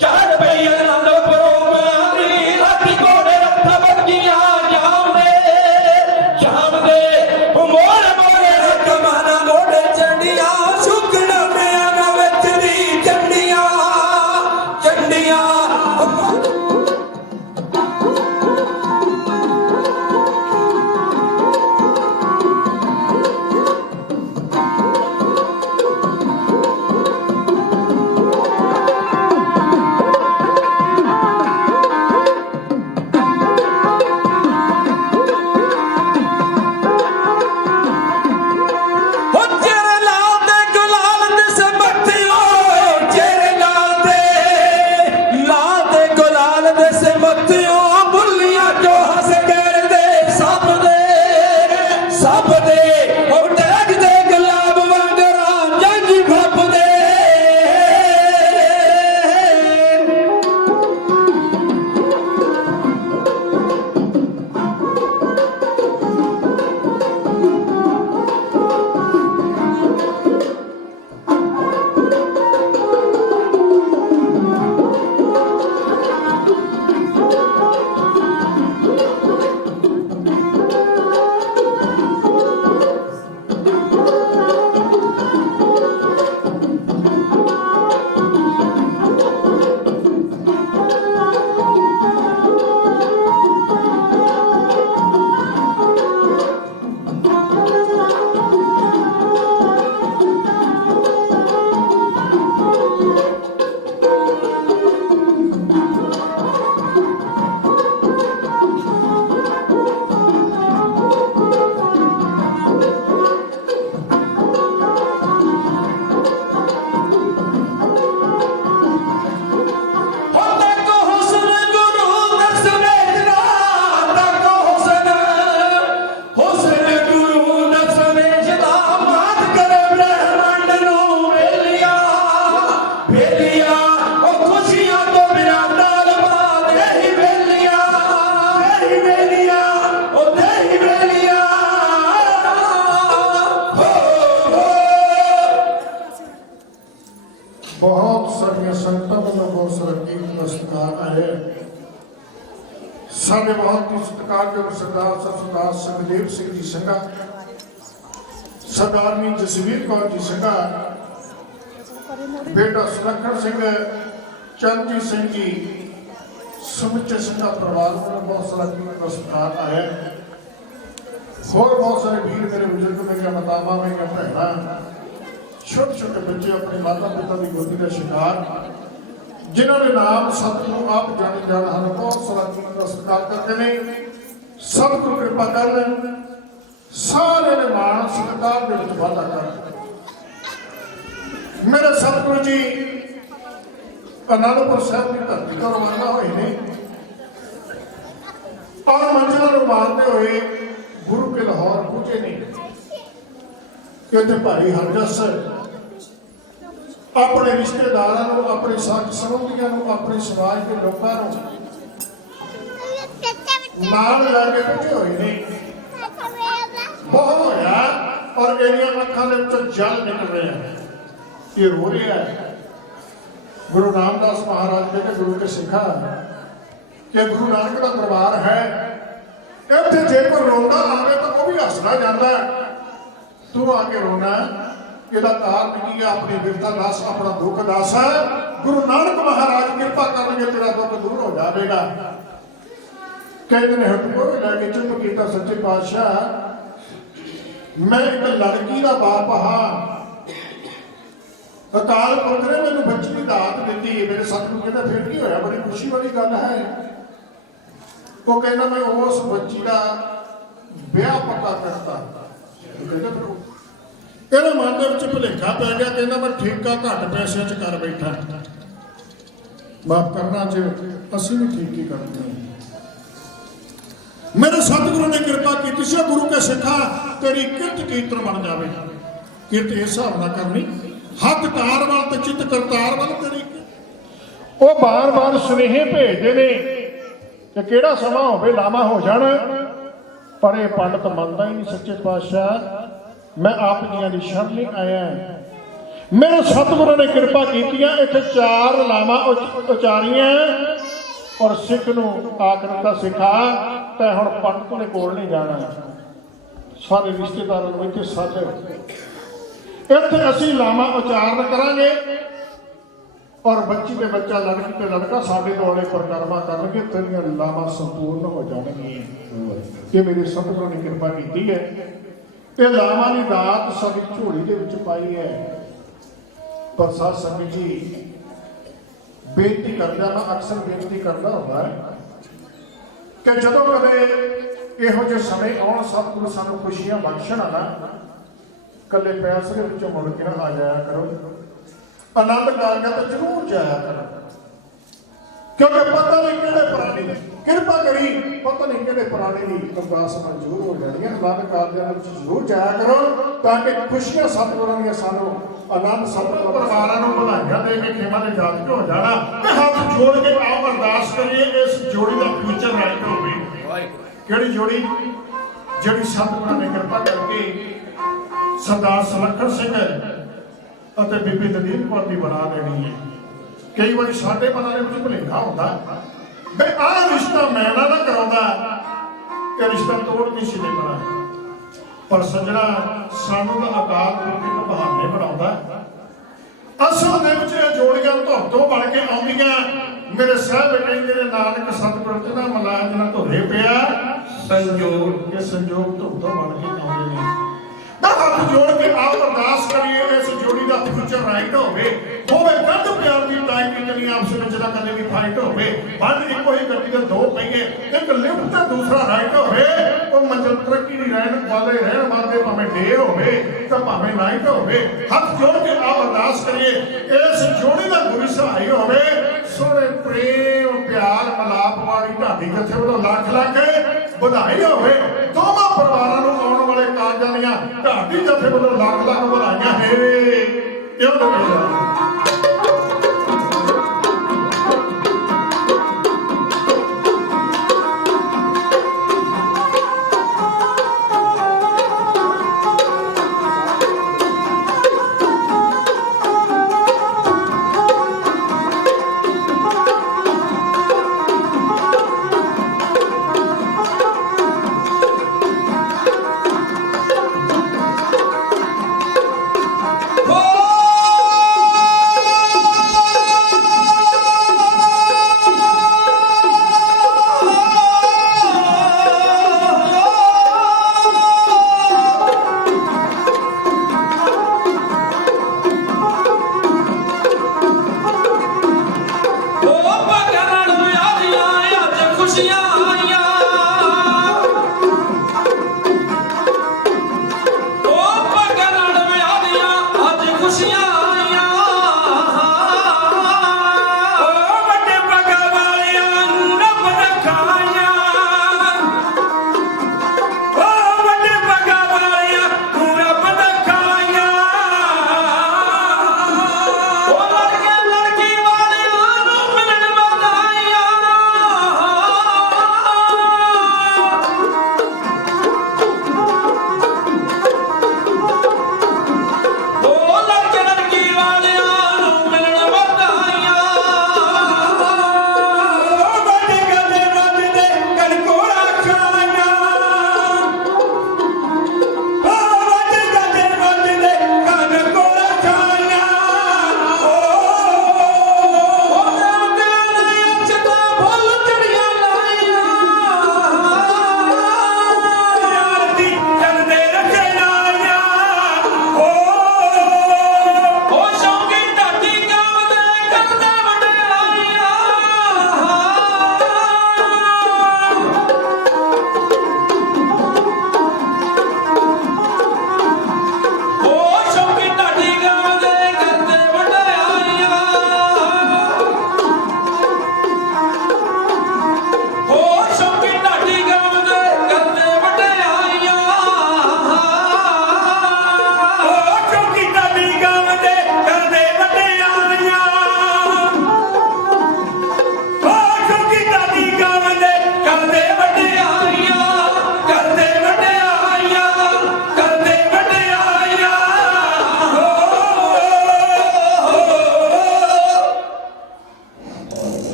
ਚੜ੍ਹ ਪਈ ਆਨੰਦਪੁਰੋਂ ਸਭ ਦੇ ਉਹ ਟੈਗ ਦੇ ਗੁਲਾਬ ਵਾਂਗਰਾਂ ਜੰਜ ਫੱਪਦੇ ਬਹੁਤ ਸਾਰੀਆਂ ਸੰਗਤਾਂ ਵੱਲੋਂ ਬਹੁਤ ਸਾਰਾ ਕੀਮਤੀ ਸਤਿਕਾਰ ਆਇਆ ਸਾਡੇ ਬਹੁਤ ਹੀ ਸਤਿਕਾਰਯੋਗ ਸਰਦਾਰ ਸੁਖਦੇਵ ਸਿੰਘ ਜੀ ਸਿੰਘਾ ਸਰਦਾਰਨੀ ਜਸਵੀਰ ਕੌਰ ਜੀ ਸਿੰਘਾ ਬੇਟਾ ਸੁਲੱਖਣ ਸਿੰਘ ਚੰਦਜੀਤ ਸਿੰਘ ਜੀ ਸਮੁੱਚੇ ਸਿੰਘਾ ਪਰਿਵਾਰ ਵੱਲੋਂ ਬਹੁਤ ਸਾਰਾ ਕੀਮਤੀ ਸਤਿਕਾਰ ਆਇਆ ਹੋਰ ਬਹੁਤ ਸਾਰੇ ਵੀਰ ਮੇਰੇ ਬਜ਼ੁਰਗ ਮੇਰੀਆਂ ਮਾਤਾਵਾਂ ਮੇਰੀਆਂ ਭੈਣਾਂ छोटे छोटे बच्चे अपने माता पिता की गोदी का शिकार जिन्होंने नाम सतगुरु आप जाने जाना हमें बहुत सारा जीवन का सत्कार करते हैं सतगुरु कृपा कर लें सारे ने मान सत्कार के विच वाधा कर मेरे सतगुरु जी आनंदपुर साहब की धरती को रवाना हुए ने और मंजिलों मारते हुए गुरु के लाहौर पहुंचे नहीं कि भाई हरजस अपने रिश्तेदारों को अपने साथ संबंधियों को अपने समाज के लोगों नाल लैके पहुंचे हुए ने बहुत होया और इन्हीं अखा के जल निकल रहे हैं ये रो रहा है गुरु रामदास महाराज कहते गुरु के सिखा कि गुरु नानक का दरबार है इतने जे कोई रोंदा आवे तो वह भी हसना जाता है तू आके रोना ਇਹਦਾ ਕਾਰਨ ਕੀ ਹੈ ਆਪਣੀ ਵਿਰਤਾ ਦਾਸ ਆਪਣਾ ਦੁੱਖ ਦਾਸ ਹੈ ਗੁਰੂ ਨਾਨਕ ਮਹਾਰਾਜ ਕਿਰਪਾ ਕਰਨਗੇ ਤੇਰਾ ਦੁੱਖ ਦੂਰ ਹੋ ਜਾਵੇਗਾ ਕਹਿੰਦੇ ਨੇ ਹੁਕਮ ਲੈ ਕੇ ਚੁੱਪ ਕੀਤਾ ਸੱਚੇ ਪਾਤਸ਼ਾਹ ਮੈਂ ਇੱਕ ਲੜਕੀ ਦਾ ਬਾਪ ਹਾਂ ਅਕਾਲ ਪੁਰਖ ਨੇ ਮੈਨੂੰ ਬੱਚੀ ਦੀ ਦਾਤ ਦਿੱਤੀ ਮੇਰੇ ਸਤਿਗੁਰੂ ਕਹਿੰਦਾ ਫਿਰ ਕੀ ਹੋਇਆ ਬੜੀ ਖੁਸ਼ੀ ਵਾਲੀ ਗੱਲ ਹੈ ਉਹ ਕਹਿੰਦਾ ਮੈਂ ਉਸ ਬੱਚੀ ਦਾ ਵਿਆਹ ਪੱਕਾ ਕਰਤਾ ਕਹਿੰਦਾ ਫਿਰ ਇਹਦੇ ਮਨ ਦੇ ਵਿੱਚ ਭੁਲੇਖਾ ਪੈ ਗਿਆ ਕਹਿੰਦਾ ਮੈਂ ਠੇਕਾ ਘੱਟ ਪੈਸਿਆਂ 'ਚ ਕਰ ਬੈਠਾ ਮਾਫ ਕਰਨਾ ਜੇ ਅਸੀਂ ਵੀ ਠੀਕ ਹੀ ਕਰਦੇ ਹਾਂ ਮੇਰੇ ਸਤਿਗੁਰੂ ਨੇ ਕਿਰਪਾ ਕੀਤੀ ਸੀ ਗੁਰੂ ਕੇ ਸਿੱਖਾ ਤੇਰੀ ਕਿਰਤ ਕੀਰਤਨ ਬਣ ਜਾਵੇ ਕਿਰਤ ਇਸ ਹਿਸਾਬ ਨਾਲ ਕਰਨੀ ਹੱਥ ਤਾਰ ਵੱਲ ਤੇ ਚਿੱਤ ਕਰਤਾਰ ਵੱਲ ਤੇਰੀ ਉਹ ਬਾਰ-ਬਾਰ ਸੁਨੇਹੇ ਭੇਜਦੇ ਨੇ ਕਿ ਕਿਹੜਾ ਸਮਾਂ ਹੋਵੇ ਲਾਮਾ ਹੋ ਜਾਣ ਪਰ ਇਹ ਪੰਡਤ ਮੰਨਦਾ ਹੀ ਨਹੀਂ ਸੱਚੇ ਪਾਤਸ਼ਾਹ मैं आप जी की शरण नहीं आया मेरे सतगुरु ने कृपा की इतने 4 लावां उचारियां और सिख नूं आखरता सिखा तो हुण पंडित ने कोल नहीं जाना सारे रिश्तेदारों को इतने सच इतने असीं लावां उचारण करांगे और बच्ची के बच्चा लड़की ते लड़का साडे दुआले परिक्रमा करनगे तेरियां लावां संपूर्ण हो जाणगीआं ये मेरे सतगुरु ने कृपा की है ये लावां की दात साडी झोली दे विच पाई है पर साध संगत जी बेनती करदा मैं अक्सर बेनती करता हुंदा कि जदों कदे इहो जिहे समय आउण सतगुरु सानूं खुशियां बख्शण ना कल्ले फैसले विचों मुड़ के ना आ जाया करो आनंद कारजां ते जरूर जाया करो क्योंकि पता नहीं किहड़े प्राणी ने किरपा करी पता नहीं किहड़े प्राणी की अरदास मंजूर हो जानी है। आनंद कारजां विच जरूर जाया करो ताकि खुशियां सतगुरां दी सानू आनंद सतगुर परिवारां नूं बधाइयां दे के खेमा दे जातक हो जाना ते हाथ जोड़ के आओ अरदास करिए इस जोड़ी का फ्यूचर राइट होवे। किहड़ी जोड़ी जिहड़ी सतगुरां ने किरपा करके सरदार सुलखन सिंह ਅਤੇ ਬੀਬੀ ਦਲੀਪ ਕੌਰ ਦੀ ਬਣਾ ਦੇਣੀ ਹੈ। ਕਈ ਵਾਰੀ ਸਾਡੇ ਮਨਾਂ ਦੇ ਵਿੱਚ ਭੁਲੇਖਾ ਹੁੰਦਾ ਵੀ ਆਹ ਰਿਸ਼ਤਾ ਮੈਂ ਨਾ ਕਰਾਉਂਦਾ ਕਿ ਰਿਸ਼ਤਾ ਤੋੜ ਨਹੀਂ ਸੀ ਦੇਣਾ, ਪਰ ਸੱਜਣਾ ਸਾਨੂੰ ਤਾਂ ਅਕਾਲ ਪੁਰਖ ਇੱਕ ਬਹਾਨੇ ਬਣਾਉਂਦਾ। ਅਸਲ ਦੇ ਵਿੱਚ ਇਹ ਜੋੜੀਆਂ ਧੁਰ ਤੋਂ ਬਣ ਕੇ ਆਉਂਦੀਆਂ। ਮੇਰੇ ਸਾਹਿਬ ਕਹਿੰਦੇ ਨੇ ਨਾਨਕ ਸਤਿਗੁਰ ਤੇ ਨਾ ਮਲਾਜ ਨਾ ਧੋਰੇ ਪਿਆ ਸੰਜੋਗ, ਇਹ ਸੰਜੋਗ ਧੁਰ ਤੋਂ ਬਣ ਕੇ ਆਉਂਦੇ ਨੇ। ਤਾਂ ਹੱਥ ਜੋੜ ਕੇ ਆਪ ਅਰਦਾਸ ਕਰੀਏ ਇਸ ਜੋੜੀ ਦਾ ਫਿਊਚਰ ਰਾਈਟ ਹੋਵੇ ਕੱਢ ਪਿਆਰ ਦੀ ਟਾਈਮ ਦੀ ਕਦੀ ਆਪਸ ਵਿੱਚ ਦਾ ਕਦੇ ਵੀ ਫਾਈਟ ਹੋਵੇ। ਬੰਦ ਇੱਕੋ ਹੀ ਗੱਡੀ ਦੇ ਦੋ ਪਹੀਏ, ਇੱਕ ਲਿਫਟ ਤੇ ਦੂਸਰਾ ਰਾਈਟ ਹੋਵੇ। ਉਹ ਮੰਜ਼ਿਲ ਤਰੱਕੀ ਦੀ ਰਹਿਣ ਵਾਲੇ ਭਾਵੇਂ ਡੇ ਹੋਵੇ ਤਾਂ ਭਾਵੇਂ ਨਾਈਟ ਹੋਵੇ। ਹੱਥ ਜੋੜ ਕੇ ਆਪ ਅਰਦਾਸ ਕਰੀਏ ਇਸ ਜੋੜੀ ਦਾ ਗੁਰੂ ਸਹਾਈ ਹੋਵੇ। ਸੋਹਣੇ ਪ੍ਰੇਮ ਪਿਆਰ ਮਲਾਪ ਵਾਲੀ ਢਾਡੀ ਜਿੱਥੇ ਉਹਦਾ ਲੱਖ ਲੱਖ ਵਧਾਈ ਹੋਵੇ। ਦੋਵਾਂ ਪਰਿਵਾਰਾਂ ਨੂੰ ਆਉਣ ਵਾਲੇ ਕਾਰਜਾਂ ਦੀਆਂ ਢਾਡੀ ਜਥੇ ਵੱਲੋਂ ਲੱਖ ਲੱਖ ਵਧਾਈਆਂ ਹੈ। ਕਿਉਂ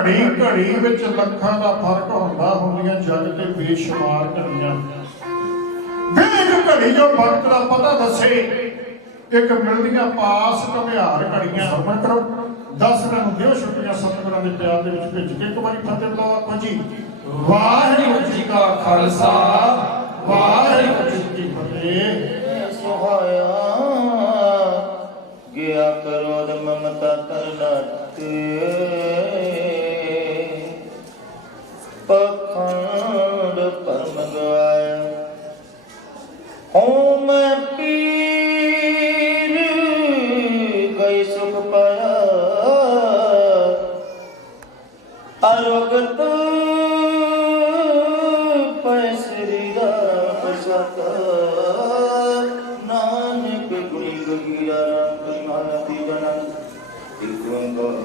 ਨਹੀਂ ਘੜੀ ਵਿੱਚ ਲੱਖਾਂ ਦਾ ਫਰਕ ਹੁੰਦਾ, ਹੁੰਦੀਆਂ ਜੱਗ ਤੇ ਬੇਸ਼ੁਮਾਰ ਘੜੀਆਂ। ਇੱਕ ਘੜੀ ਜੋ ਵਕਤ ਦਾ ਪਤਾ ਦੱਸੇ, ਇੱਕ ਮਿਲਦੀਆਂ ਪਾਸ ਘੁਮਿਆਰ ਘੜੀਆਂ। ਸਰਵਣ ਕਰੋ 10 ਦਿਨਾਂ ਨੂੰ ਦਿਓ ਛੁੱਟੀਆਂ ਸਤਿਗੁਰਾਂ ਦੇ ਪਿਆਰ ਦੇ ਵਿੱਚ ਭਿੱਜ ਕੇ। ਇੱਕ ਵਾਰੀ ਫਤਿਹ ਬੁਲਾਓ ਆਖੋ ਜੀ ਵਾਹਿਗੁਰੂ ਜੀ ਕਾ ਖਾਲਸਾ ਵਾਹਿਗੁਰੂ ਜੀ ਕੀ ਫਤਿਹ। ਸੁਹਾਇਆ ਗਿਆ ਕਰੋਧ ਮਮਤਾ ਤਰਨਾਤੇ ਪਖੰਡ ਪਰਮ ਗਵਾਇਆ ਹੋ ਮੈਂ ਪੀਰ ਗਈ ਸੁਖ ਪਾਇਆ सत नानक गुणी गगीरा करुणानिधि जनन एक ओंकार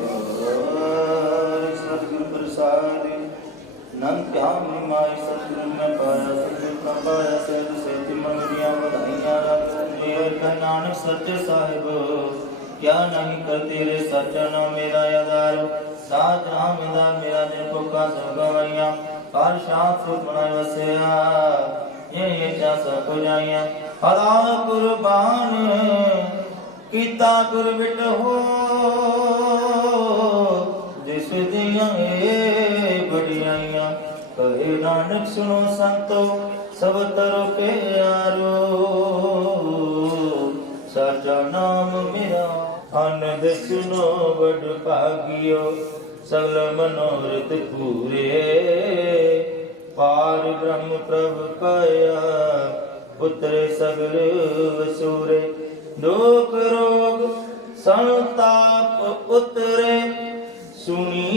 सतगुरु प्रसाद नंत्याम माय सतगुरु में पाया सतगुरु का पाया सहज से मंगलियां बधाइयां रख नानक सच्चे साहिब क्या नहीं करते रे सच्चा नाम मेरा आधार साच राम मेरा जन का सब गवाइयां हर शाम सुख मनाए वसया ये चा सब जाइयां हरा कुर्बान कीता गुर बिट हो जिस दियां बड़ियाइयां कहे नानक सुनो संतो सब तरो प्यारो साचा नाम मेरा आनंद सुनो बड़ भागियो सगल मनोरथ पूरे पार ब्रह्म प्रभ पाया पुत्र सगल वसूरे दुख रोग संताप उतरे सुनी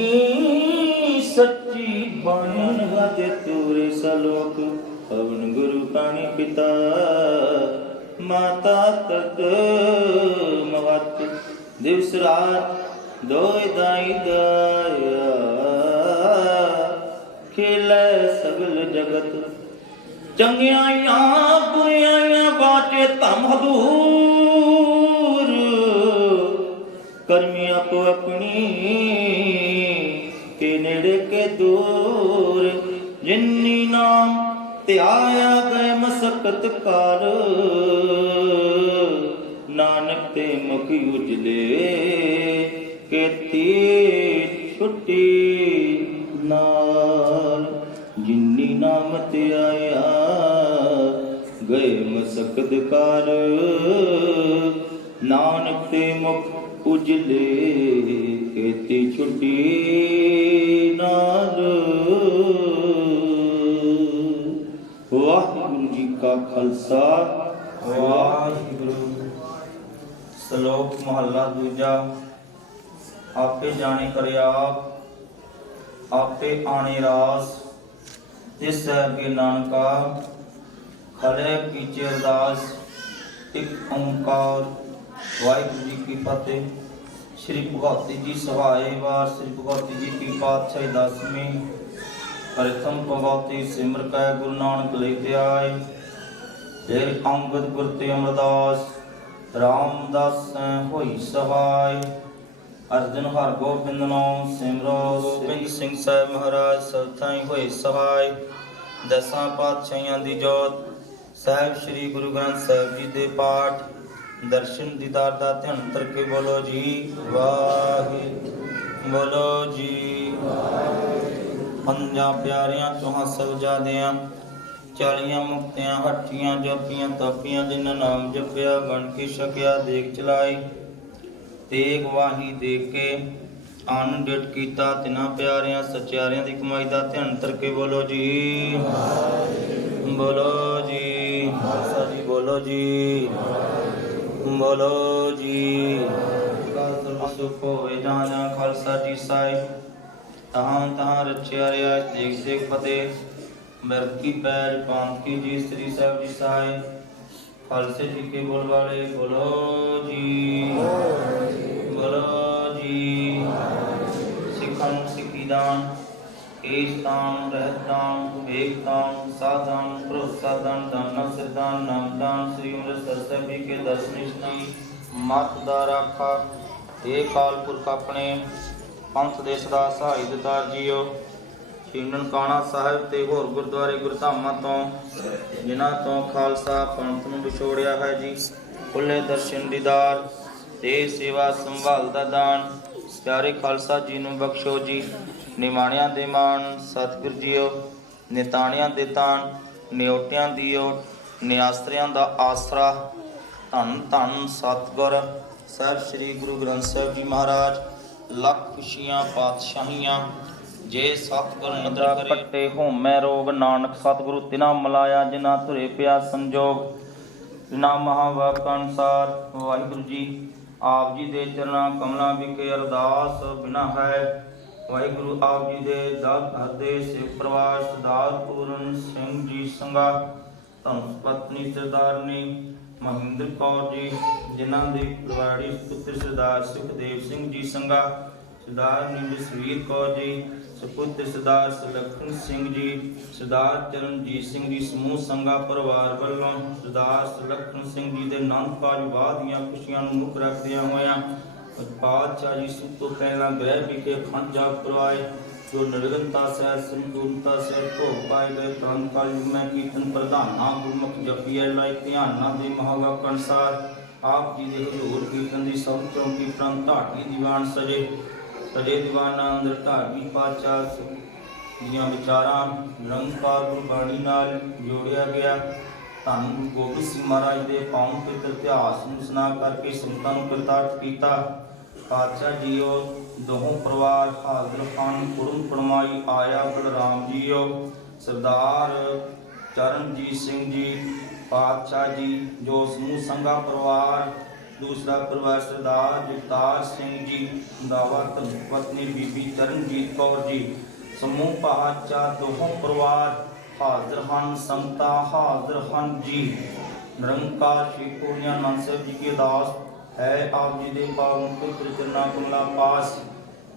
सच्ची बाणी गाजे तुरे सलोक पवन गुरु पाणी पिता माता तत महत दिवस रात दोय दाई दया खेले सगल जगत चंगियां बुराइयां बाटे तम दूर कर्मिया को अपनी के नेड़े के दूर जिन्नी नाम त्याया गए मसकत कार नानक ते मुखी उजले केती छुट्टी नाल जिन्नी नाम त्याया गए मसकत कार नानक ते मुख उजले केती छुट्टी नाल वाहिगुरु जी का खालसा वाहिगुरु। श्लोक महला दूजा आपे जाने करे आप आपे आने रास तिस अगे नानका खले कीचे अरदास एक ओंकार वाहिगुरु जी की फतेह। श्री भगवती जी सहाय वार श्री भगवती जी की पातशाही 10वीं प्रथम भगवती सिमर कै गुरु नानक लेते आए फिर अंगद गुर ते अमरदास रामदास होई सहाय अर्जन हर गोबिंद नाम सिमरो गोबिंद सिंह साहब महाराज सब थाई होए सहाय। दसां पातशाहियां दी जोत साहिब श्री गुरु ग्रंथ साहिब जी दे पाठ दर्शन दीदार दा ध्यान करके बोलो जी वाहे बोलो जी पंजा प्यारियां चौहां सब जादियां 40 मुक्तियां हट्ठियां जपियां तपियां जिन्ना नाम जपिया बन के छकिया देख चलाई तेग वाही देख के अन्न डिट कीता तिना प्यारियां सचियारियां दी कमाई दा ध्यान करके बोलो जी बोलो जी जी बोलो जी बोलो जी। सुख होवे जहाँ जहाँ खालसा जी साहिब तहाँ तहाँ रचिया रियाज देख देख फतेह मृग की पैर पांत की जी श्री साहिब जी साहिब खालसे जी के बोल वाले बोलो जी बोलो जी। सिखन सिखीदान केशदान रहदान विवेकदान सादान भरोसादान दाना सिरदान नामदान श्री अमृतसर साहिब जी के दर्शन मत दा राखा ये काल पुरख अपने पंथ देश का सहाय दितार जीओ श्री ननकाना साहिब ते होर गुरुद्वारे गुरधामां तो जिन्हां तो खालसा पंथ नूं विछोड़िया है जी खुले दर्शन दीदार ते सेवा संभाल दा दान प्यारे खालसा जी नूं बख्शो जी। निमाणियां दे मान सतगुर जीओ निताणियां दे तान नियोटियां दी ओट निआसरियां दा आसरा धन धन सतगुर साहिब श्री गुरु ग्रंथ साहिब जी महाराज लख खुशियां पातशाहियां जे सतगुर नदरा पट्टे होमै रोग नानक सतगुरु तिना मलाया जिना धुरे पिया संजोग बिना महावाक अनुसार वाहिगुरु जी आप जी दे चरना कमला विखे अरदास बिना है वाहिगुरु आप जी दे दल हरदे सिख प्रवास दार पूਰਨ ਸਿੰਘ जी संगा ਧਰਮ ਪਤਨੀ ਸਰਦਾਰਨੀ ਮਹਿੰਦਰ ਕੌਰ ਜੀ, ਜਿਨ੍ਹਾਂ ਦੇ ਪਰਿਵਾਰੀ ਪੁੱਤਰ ਸਰਦਾਰ ਸੁਖਦੇਵ ਸਿੰਘ ਜੀ ਸੰਘਾ, ਸਰਦਾਰਨੀ ਜਸਵੀਰ ਕੌਰ ਜੀ, ਸੁਪੁੱਤਰ ਸਰਦਾਰ ਸੁਲੱਖਣ ਸਿੰਘ ਜੀ, ਸਰਦਾਰ ਚਰਨਜੀਤ ਸਿੰਘ ਜੀ ਸਮੂਹ ਸੰਘਾ ਪਰਿਵਾਰ ਵੱਲੋਂ ਸਰਦਾਰ ਸੁਲੱਖਣ ਸਿੰਘ ਜੀ ਦੇ ਆਨੰਦ ਕਾਰਜ ਵਿਵਾਹ ਦੀਆਂ ਖੁਸ਼ੀਆਂ ਨੂੰ ਮੁੱਖ ਰੱਖਦਿਆਂ ਹੋਇਆਂ ਪਾਤਸ਼ਾਹ ਜੀ ਸਭ ਤੋਂ ਪਹਿਲਾਂ ਗ੍ਰਹਿ ਵਿਖੇ ਅਖੰਡ ਜਾਪ ਕਰਵਾਏ, ਜੋ ਨਿਰਗਨਤਾ ਸਹਿਤ ਸੰਪੂਰਨਤਾ ਸਹਿਤ ਭੋਗ ਪਾਏ ਗਏ। ਪ੍ਰੰਤ ਕਾਲ ਮੈਂ ਕੀਰਤਨ ਪ੍ਰਧਾਨਾ ਗੁਰਮੁਖ ਜਪੀਐ ਲਾਇ ਧਿਆਨਾਂ ਦੇ ਮਹਾਵਾਕ ਅਨੁਸਾਰ ਆਪ ਜੀ ਦੇ ਹਜ਼ੂਰ ਕੀਰਤਨ ਦੀ ਸਭ ਚੌਂਕੀ ਪ੍ਰੰਤ ਢਾਡੀ ਦੀਵਾਨ ਸਜੇ ਦੀਵਾਨਾਂ ਅੰਦਰ ਢਾਡੀ ਪਾਤਸ਼ਾਹ ਦੀਆਂ ਵਿਚਾਰਾਂ ਨਿਰੰਕਾਰ ਗੁਰਬਾਣੀ ਨਾਲ ਜੋੜਿਆ ਗਿਆ। ਧੰਨ ਗੁਰੂ ਗੋਬਿੰਦ ਸਿੰਘ ਮਹਾਰਾਜ ਦੇ ਪਾਵਨ ਪਵਿੱਤਰ ਇਤਿਹਾਸ ਨੂੰ ਸੁਣਾ ਕਰਕੇ ਸੰਗਤਾਂ ਨੂੰ ਪ੍ਰਤਾਪ ਕੀਤਾ। ਪਾਤਸ਼ਾਹ ਜੀਓ ਦੋਹੋਂ ਪਰਿਵਾਰ ਹਾਜ਼ਰ ਹਨ। ਕੁੜਮ ਕੁੜਮਾਈ ਆਇਆ ਬਲਰਾਮ ਜੀਓ, ਸਰਦਾਰ ਚਰਨਜੀਤ ਸਿੰਘ ਜੀ, ਪਾਤਸ਼ਾਹ ਜੀ, ਜੋ ਸਮੂਹ ਸੰਘਾ ਪਰਿਵਾਰ, दूसरा परिवार सरदार जगतार सिंह जी, दावा धर्म पत्नी बीबी चरणजीत कौर जी, समूह पातशाह दोहों परिवार हाजिर हैं, संगतां हाजिर हैं जी। निरंकार श्री पूर्णिया आनंद साहिब जी की अरदास है आप जी दे पावन पवित्र चरना कमला पास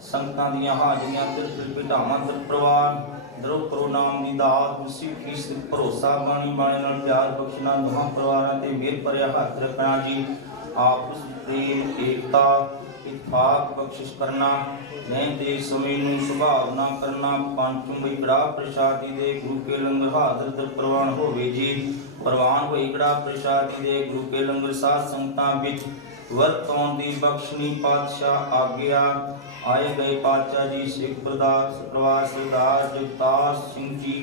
संगतां दीयां हाजरियां तिल बिठावां तिल परिवार दरो करो नाम दी दात उसी फीस भरोसा बाणी बाणे नाल प्यार बख्शना दोहां परिवारां ते मेहर भरिया हੱਥ रखना जी। आपस प्रेम एकता इतफाक बख्शिश करना, नए दे समय नूं सुभावना करना, पंचम कड़ा प्रसादी दे गुरु के लंगर हाਜ਼ਰ दर प्रवान होवे जी। प्रवान होई कड़ा प्रसादी दे गुरु के लंगर साध संगतां विच वरतौन दी बख्शनी पातशाह आग्या। आए गए पातशाह जी सिख परिवार सरदार जगतार सिंह जी,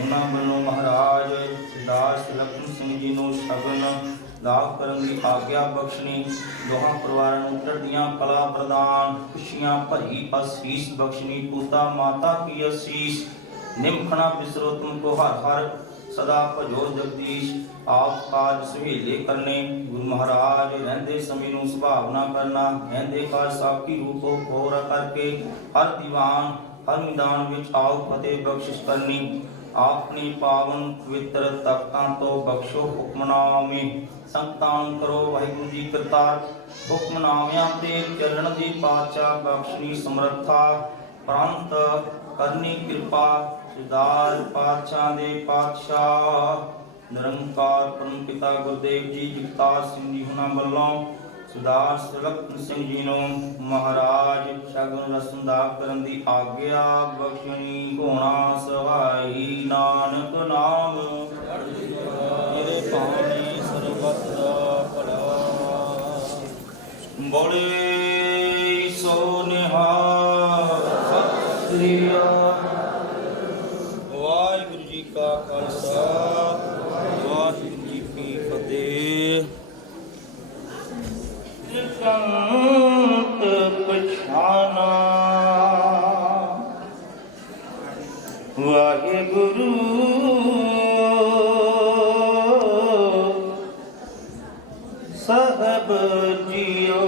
उन्हां वल्लों महाराज सरदार सुलੱਖਣ ਸਿੰਘ जी नूं शगन लाभ करन दी आग्या बख्शनी। दोहां परिवारां नूं चढ़दियां कला प्रदान, खुशियां भरी असीस बख्शनी। पूता माता की असीस निमखना बिसरो तुमको हर हर, सदा भजो जगदीश आप काज सुहेले करने। गुरु महाराज रहंदे समय नूं सुभावना करना, रहंदे काज साखी रूप होरा करके हर दीवान हर मैदान विच आओ फतेह बख्शिश करनी। अपनी पावन पवित्र तख्तां तो बख्शो हुक्मनामे, संगतां करो वाहिगुरू जी करतार। हुक्मनामिਆਂ ते ਚੱਲਣ ਦੀ ਪਾਤਸ਼ਾਹ बख्शनी समर्था, ਪ੍ਰੰਤ करनी कृपा सरदार पातशाह दे पातशाह निरंकार परम पिता गुरुदेव जी जगतार सिंह जी हुणां वल्लों सरदार सुलੱਖਣ ਸਿੰਘ जी ਨੂੰ महाराज शगन रसम दा करन दी आग्या बख्शनी। होना सहाई नानक नाम मेरे पानी सर्वत भला, बोले सो निहाल सत श्री वाहिगुरू जी का खालसा वाहिगुरू जी की फतेह। संत पछाना वाहिगुरू साहब जियो,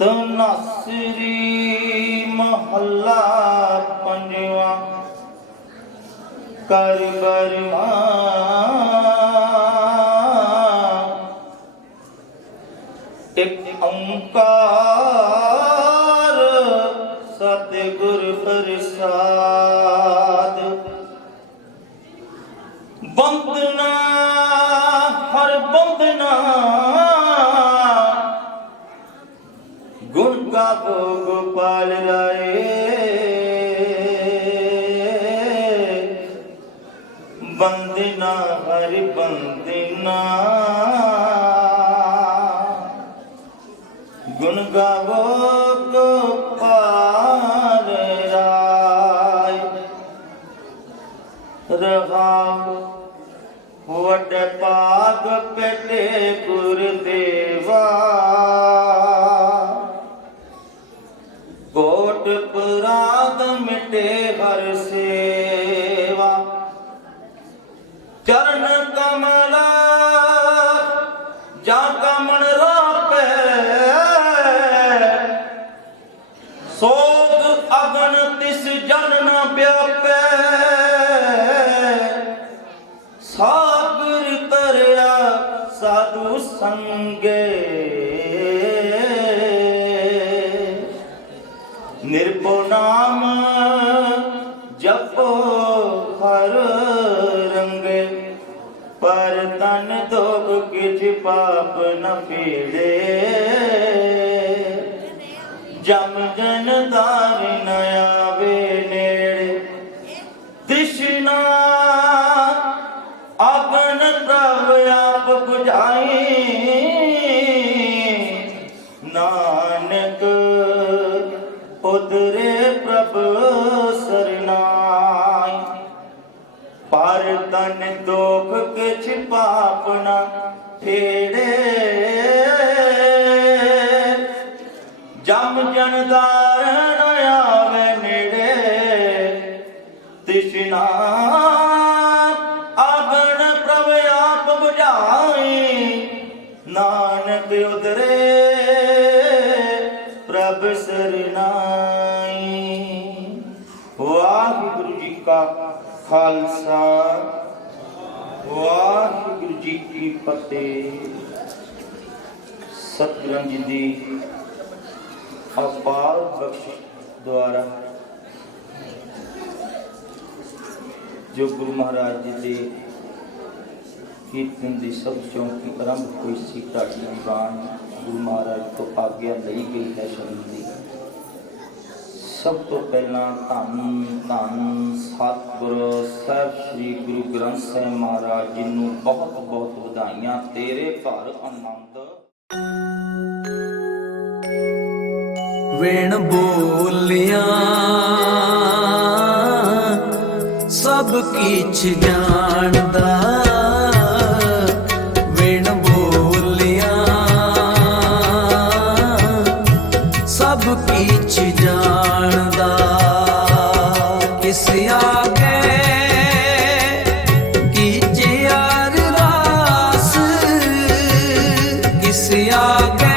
तनासरी महला पंजवा कर बरवा। एक ओंकार सतगुर प्रसाद, बंदना हर बंदना गुण गावो गोपाल राय। बंदना हर बंदना गुण गावो गोपाल राय। रहाओ वड पाग पेटे गुरुदेवा, कोट पराग मिटे हर सेवा। चरण कमला जा कमन रापे, सोग अगन तिस जन न व्यापे। ਸੰਗੇ ਨਿਰਭਉ ਨਾਮ ਜਪੋ ਹਰ ਰੰਗੇ ਪਰ ਤਨ ਦੋਗ ਕਿਛ ਪਾਪ ਨ ਪੀੜੇ ਜਮ ਜਨ ਦਾਰ ਨ ਆਵੇ ਨੇੜੇ ਤ੍ਰਿਸ਼ਨਾ ਅਗਨ ਪ੍ਰਭ ਆਪ 부ਝਾਈ ਨਾਨਕ ਉਦਰੇ ਪ੍ਰਭ ਸਰਨਾਈ ਪਰ ਤਨ ਦੋਖ ਕਿਛ ਪਾਪ ਨ ਫੇੜੇ ਜਮ ਜਨ ਦਾਰਨ ਆਵੇ ਨੇੜੇ ਤ੍ਰਿਸ਼ਨਾ ਅਗਨ ਪ੍ਰਭ ਆਪ 부ਝਾਈ ਨਾਨਕ ਉਦਰੇ ਪ੍ਰਭ ਸਰਨਾਈ। ਵਾਹਿਗੁਰੂ ਜੀ ਕਾ ਖਾਲਸਾ ਵਾਹਿਗੁਰੂ ਜੀ ਕੀ ਫਤਿਹ। ਸਤਿਗੁਰਾਂ ਜੀ ਦੀ ਅਪਾਰ ਬਖਸ਼ਿਸ਼ ਦੁਆਰਾ ਜੋ ਗੁਰੂ ਮਹਾਰਾਜ ਜੀ ਦੇ ਕੀਰਤਨ ਦੀ ਸਭ ਚੌਂਕੀ ਆਰੰਭ ਹੋਈ ਸੀ। ਢਾਡੀ ਦੀਵਾਨ ਗੁਰੂ ਮਹਾਰਾਜ ਤੋਂ ਆਗਿਆ ਲਈ ਗਈ ਹੈ ਸ਼ਬਦ ਦੀ। ਸਭ ਤੋਂ ਪਹਿਲਾਂ ਧੰਨ ਧੰਨ ਸਤਿਗੁਰੂ ਸਾਹਿਬ ਸ੍ਰੀ ਗੁਰੂ ਗ੍ਰੰਥ ਸਾਹਿਬ ਮਹਾਰਾਜ ਜੀ ਨੂੰ ਬਹੁਤ ਬਹੁਤ ਵਧਾਈਆਂ। ਤੇਰੇ ਘਰ ਆਨੰਦ ਵੇਣ ਬੋਲਿਆ ਸਭ ਕਿਛ ਜਾਣਦਾ ਵੇਣ ਬੋਲਿਆ ਸਭ ਕਿਛ ਜਾਣਦਾ ਕਿਸ ਆਗੇ ਕੀਜੇ ਅਰਦਾਸ ਕਿਸ ਆਗੇ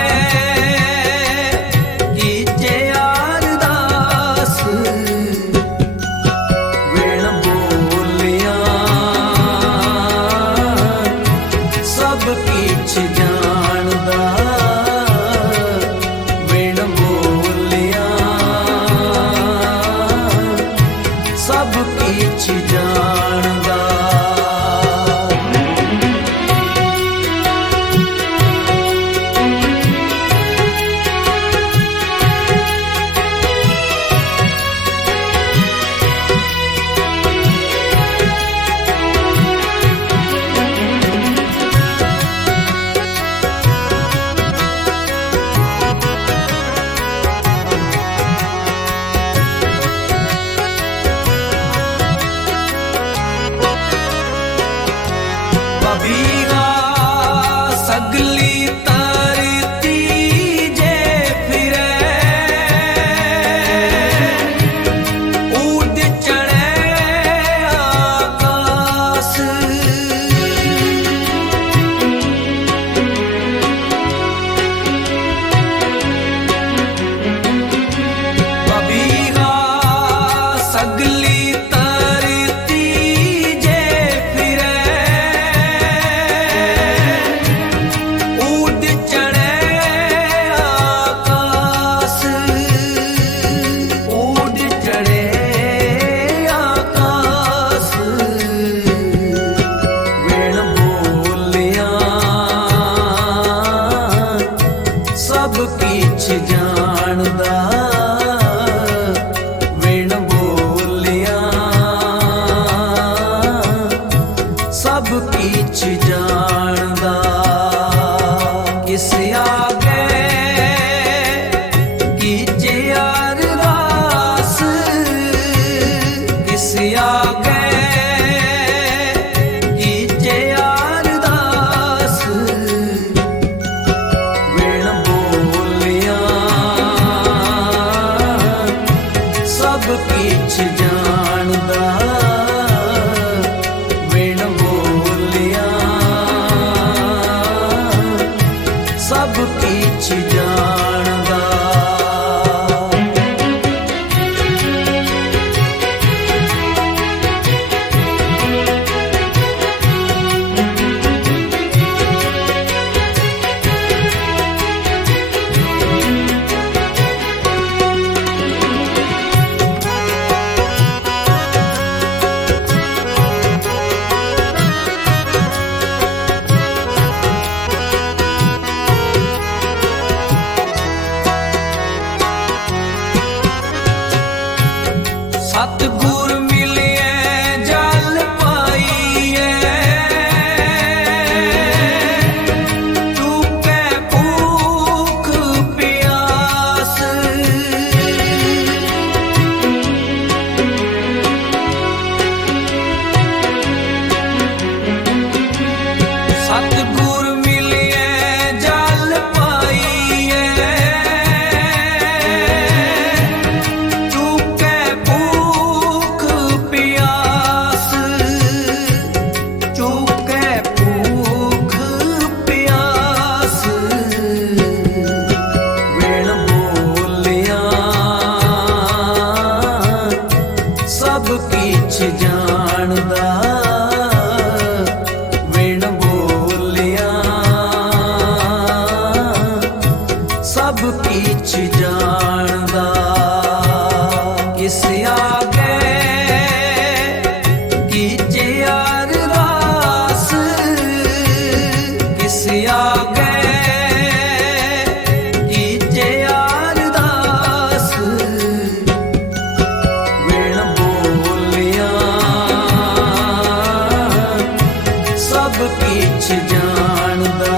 किछ जानदा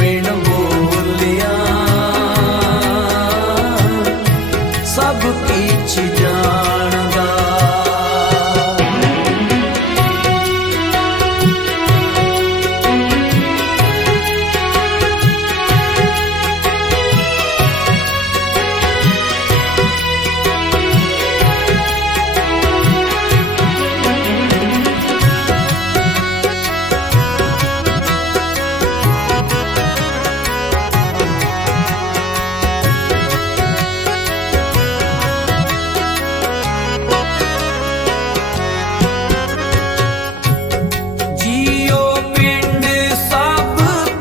बिन बोलिया सब किछ जानदा जियो पिंड सब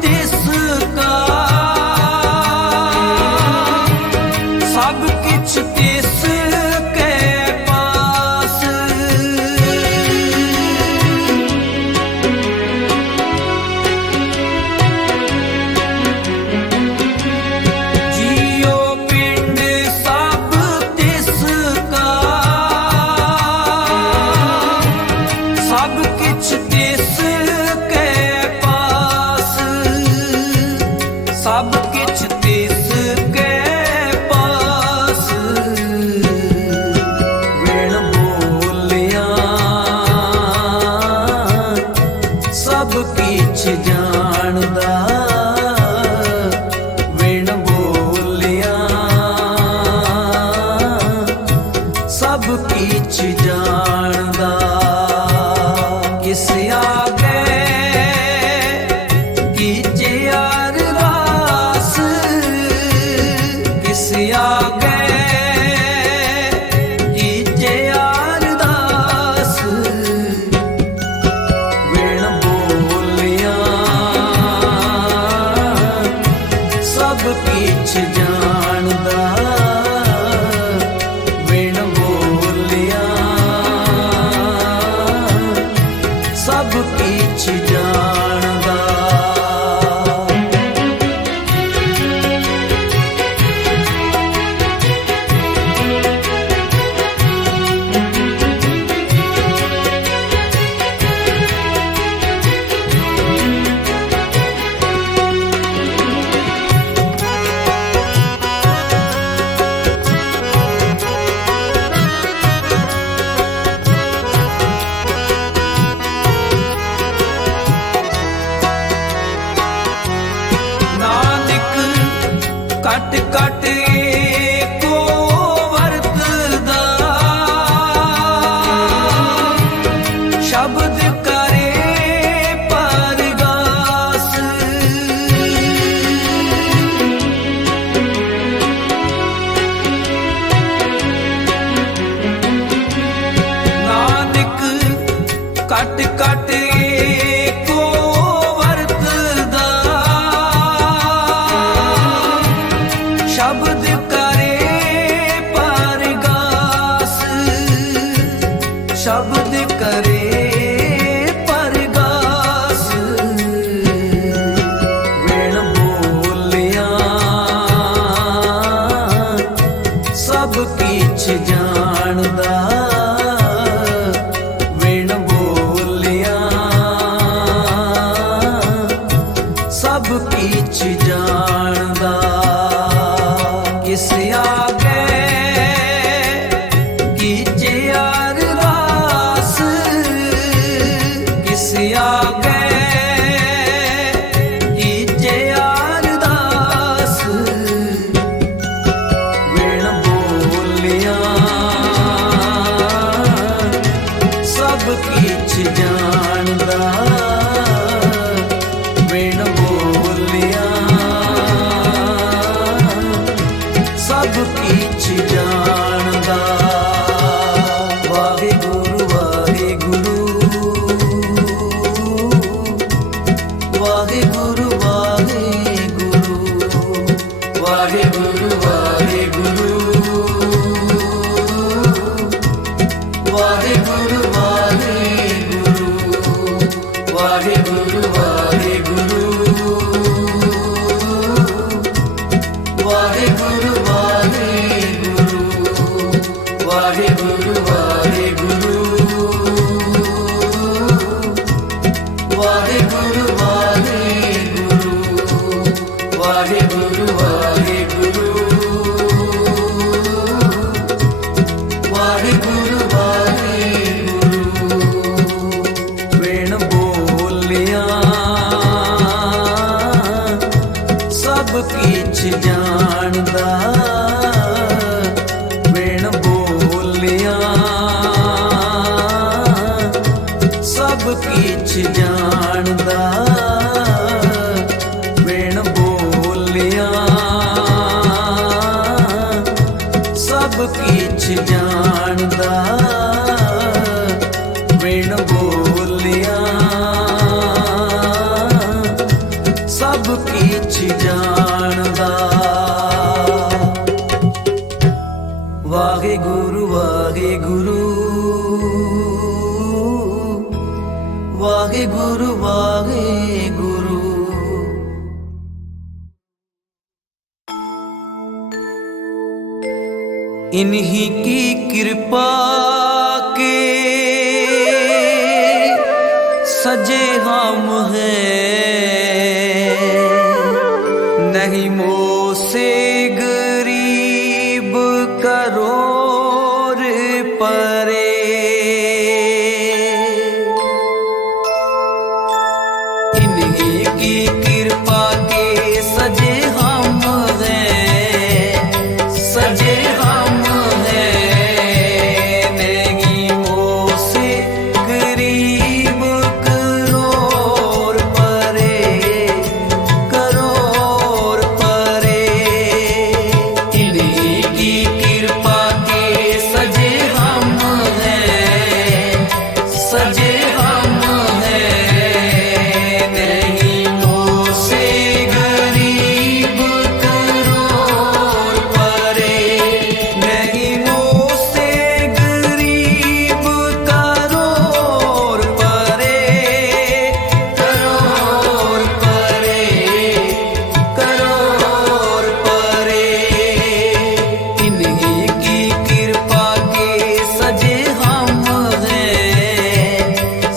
तिसका सब किछ तिसके पास जियो पिंड सब तिसका सब किछ तिसके पास सब किछ तिसके पास बिन बोलिया सब किछ जानदा बिन बोलिया सब किछ जानदा किस आगे कीजे अरदास किस आगे कीजे अरदास बिन बोलिया सब किछ जानदा बिन बोलिया सब किछ जानदा नानक कट कट को वरतदा शब्द करे परगास नानक कट कट को वरतदा शब्द करे परगास शब्द करे परगास बिन बोलिया सब किछ जानदा बिन बोलिया सब किछ जानदा किस आगे कीजे अरदास किस आगे कीजे अरदास बिन बोलिया सब किछ जानदा बिन बोलिया सब किछ जानदा वाहिगुरु वाहिगुरु वाहिगुरु वाहिगुरु वाहिगुरु वाहिगुरु वाहिगुरु वाहिगुरु सब किछ जानदा बिन बोलिया सब किछ जानदा बिन बोलिया सब किछ जानदा वाहेगुरु वाहेगुरु वाहेगुरु वाहेगुरु इन्हीं की कृपा के सजे हम हैं नहीं मोह से गरीब करोड़ परे इन्हीं की कृपा के सजे हम हैं सजे हम हैं नहीं मोह से गरीब करोड़ परे करोड़ परे इन्हीं की कृपा के सजे हम हैं सजे हम हैं नहीं मोह से गरीब करोड़ परे नहीं मोह से गरीब करोड़ परे करोड़ परे करोड़ परे इन्हीं की कृपा के सजे हम हैं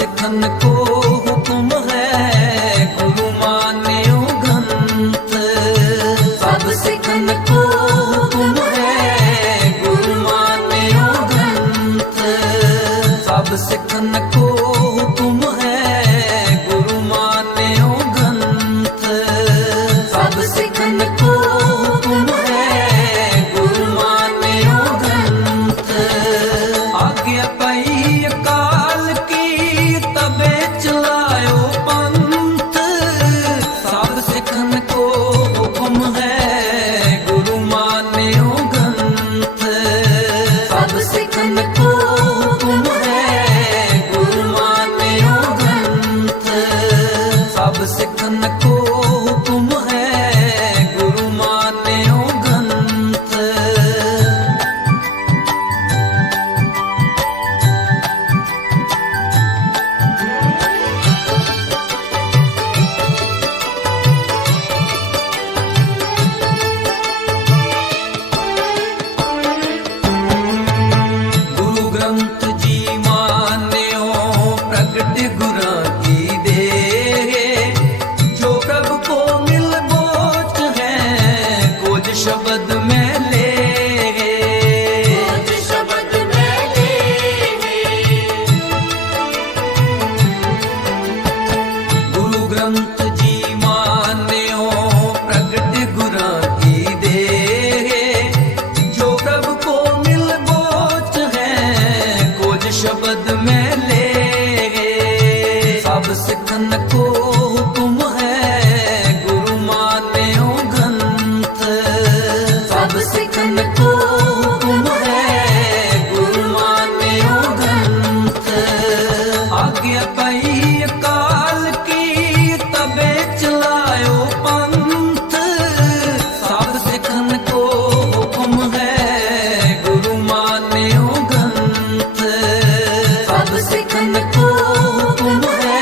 सिखन को हुक्म है गुरु मान्यो ग्रंथ। सब सिखन को हुक्म है गुरु मान्यो ग्रंथ। सब सिखन को हुक्म है गुरु मान्यो ग्रंथ। सब सिखन को हुक्म है गुरु मान्यो ग्रंथ। आज्ञा पई अकाल की तबे चलायो पंथ। सब सिखन को हुक्म है गुरु मान्यो ग्रंथ। सब सिखन को हुक्म है गुरु मान्यो ग्रंथ। सब सिखन को हुक्म है गुरु मान्यो ग्रंथ। गुरु ग्रंथ जी मान्यो प्रगट गुरां की देह। जो प्रभु को मिल बोच है कुछ शब्द में ले। गुरु ग्रंथ जी मान्यो प्रगट गुरां की देह। जो प्रभु को मिल बोच है कुछ शब्द में ले। सब सिखन को हुक्म है गुरु मान्यो ग्रंथ। सब सिखन को हुक्म है गुरु मान्यो ग्रंथ। आज्ञा पई अकाल की तबे चलायो पंथ। सब सिखन को हुक्म है गुरु मान्यो ग्रंथ। सब सिखन को हुक्म है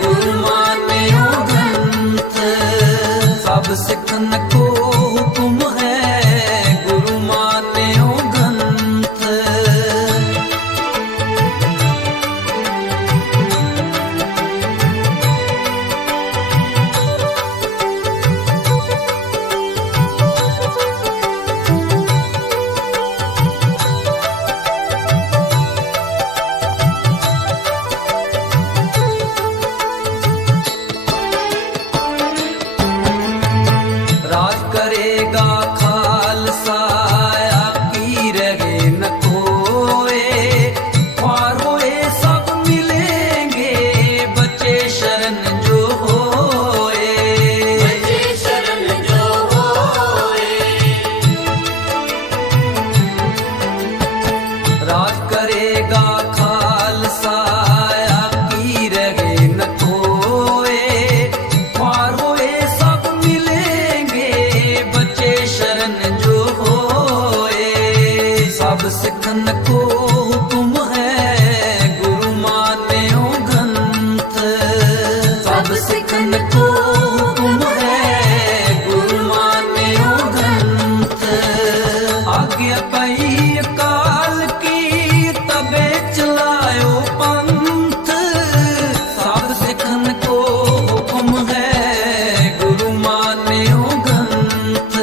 गुरु मान्यो ग्रंथ। सब सिखन को हुक्म है गुरु मान्यो ग्रंथ। राज करेगा खालसा की रहे न कोए। ख्वार होए सब मिलेंगे बच्चे शरण जो होए। राज करेगा खालसा की रहे न कोए। ख्वार होए सब मिलेंगे बच्चे शरण जो होए। सब सिखन को हुक्म है गुरु मान्यो ग्रंथ। सब सिखन को हुक्म है गुरु मान्यो ग्रंथ। आज्ञा पई अकाल की तबे चलायो पंथ। सब सिखन को हुक्म है गुरु मान्यो ग्रंथ।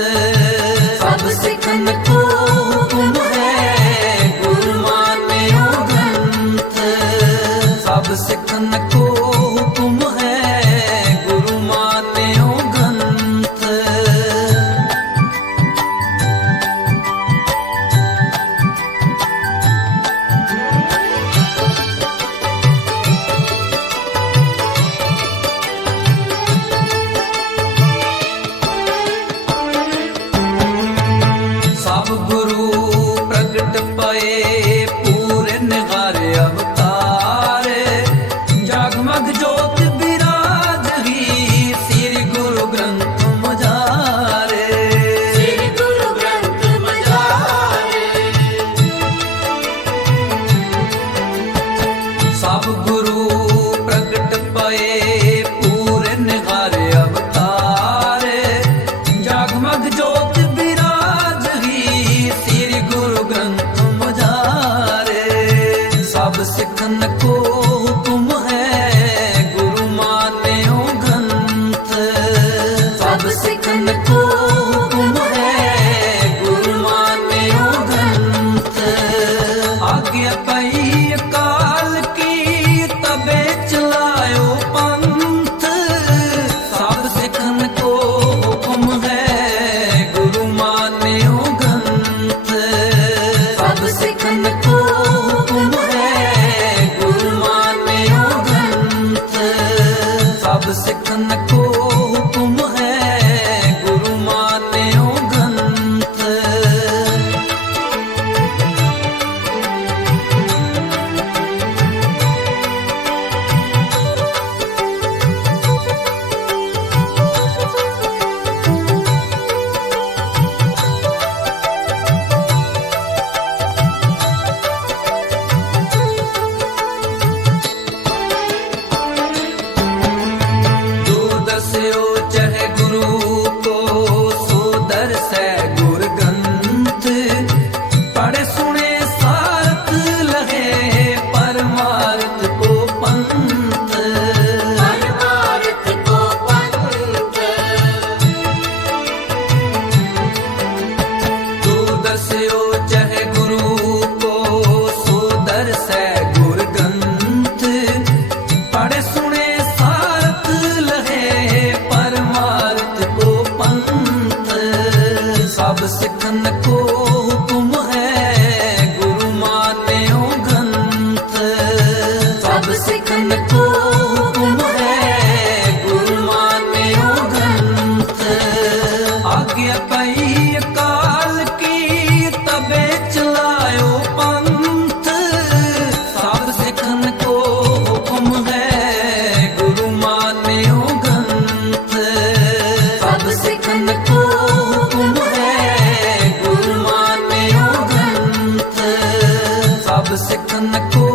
सब सिखन को हुक्म है गुरु मान्यो ग्रंथ। सब सिखन को हुक्म है गुरु मान्यो ग्रंथ। सब गुरु प्रगट पए पूरे निहारे अवतार। जग परमार्थ को पंथ तू दस्यो चाहे गुरु को सो दर्शै गुर ग्रंथ पढ़े सुने सारथ लहे परमार्थ को पंथ सब सिखन को हुक्म है गुरु मान्यो ग्रंथ सब सिखन को हुक्म है गुरु मान्यो ग्रंथ आज्ञा पई अकाल की तबे चलायो पंथ सब सिखन को हुक्म है गुरु मान्यो ग्रंथ सब सिखन को हुक्म है गुरु मान्यो ग्रंथ सब सिखन को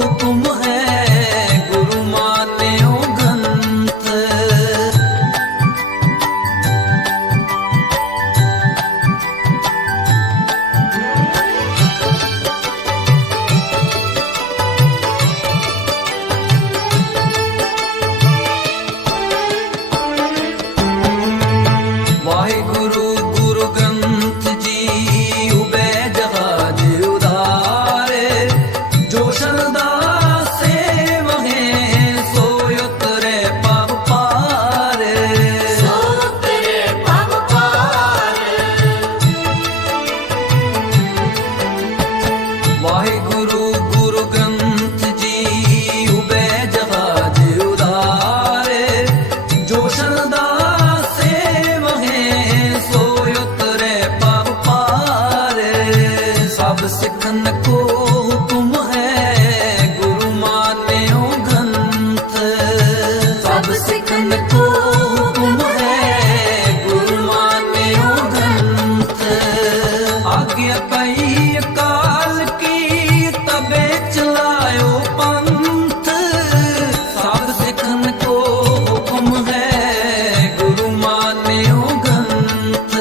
हुक्म है गुरु मान्यो ग्रंथ वाहिगुरु गुरु ग्रंथ जी उबे जहाज उदारे जो शरदा से वहे सोयतरे पग पारे सो तेरे पग पार वाहिगुरु गुरु ग्रंथ जी उबे जहाज उदारे जो शरदा से वहे सोयतरे पग पारे सब सिखन को हुक्म है गुरु मान्यो ग्रंथ सब सिखन को हुक्म है गुरु मान्यो ग्रंथ आज्ञा पई अकाल की तबे चलायो पंथ सब सिखन को हुक्म है गुरु मान्यो ग्रंथ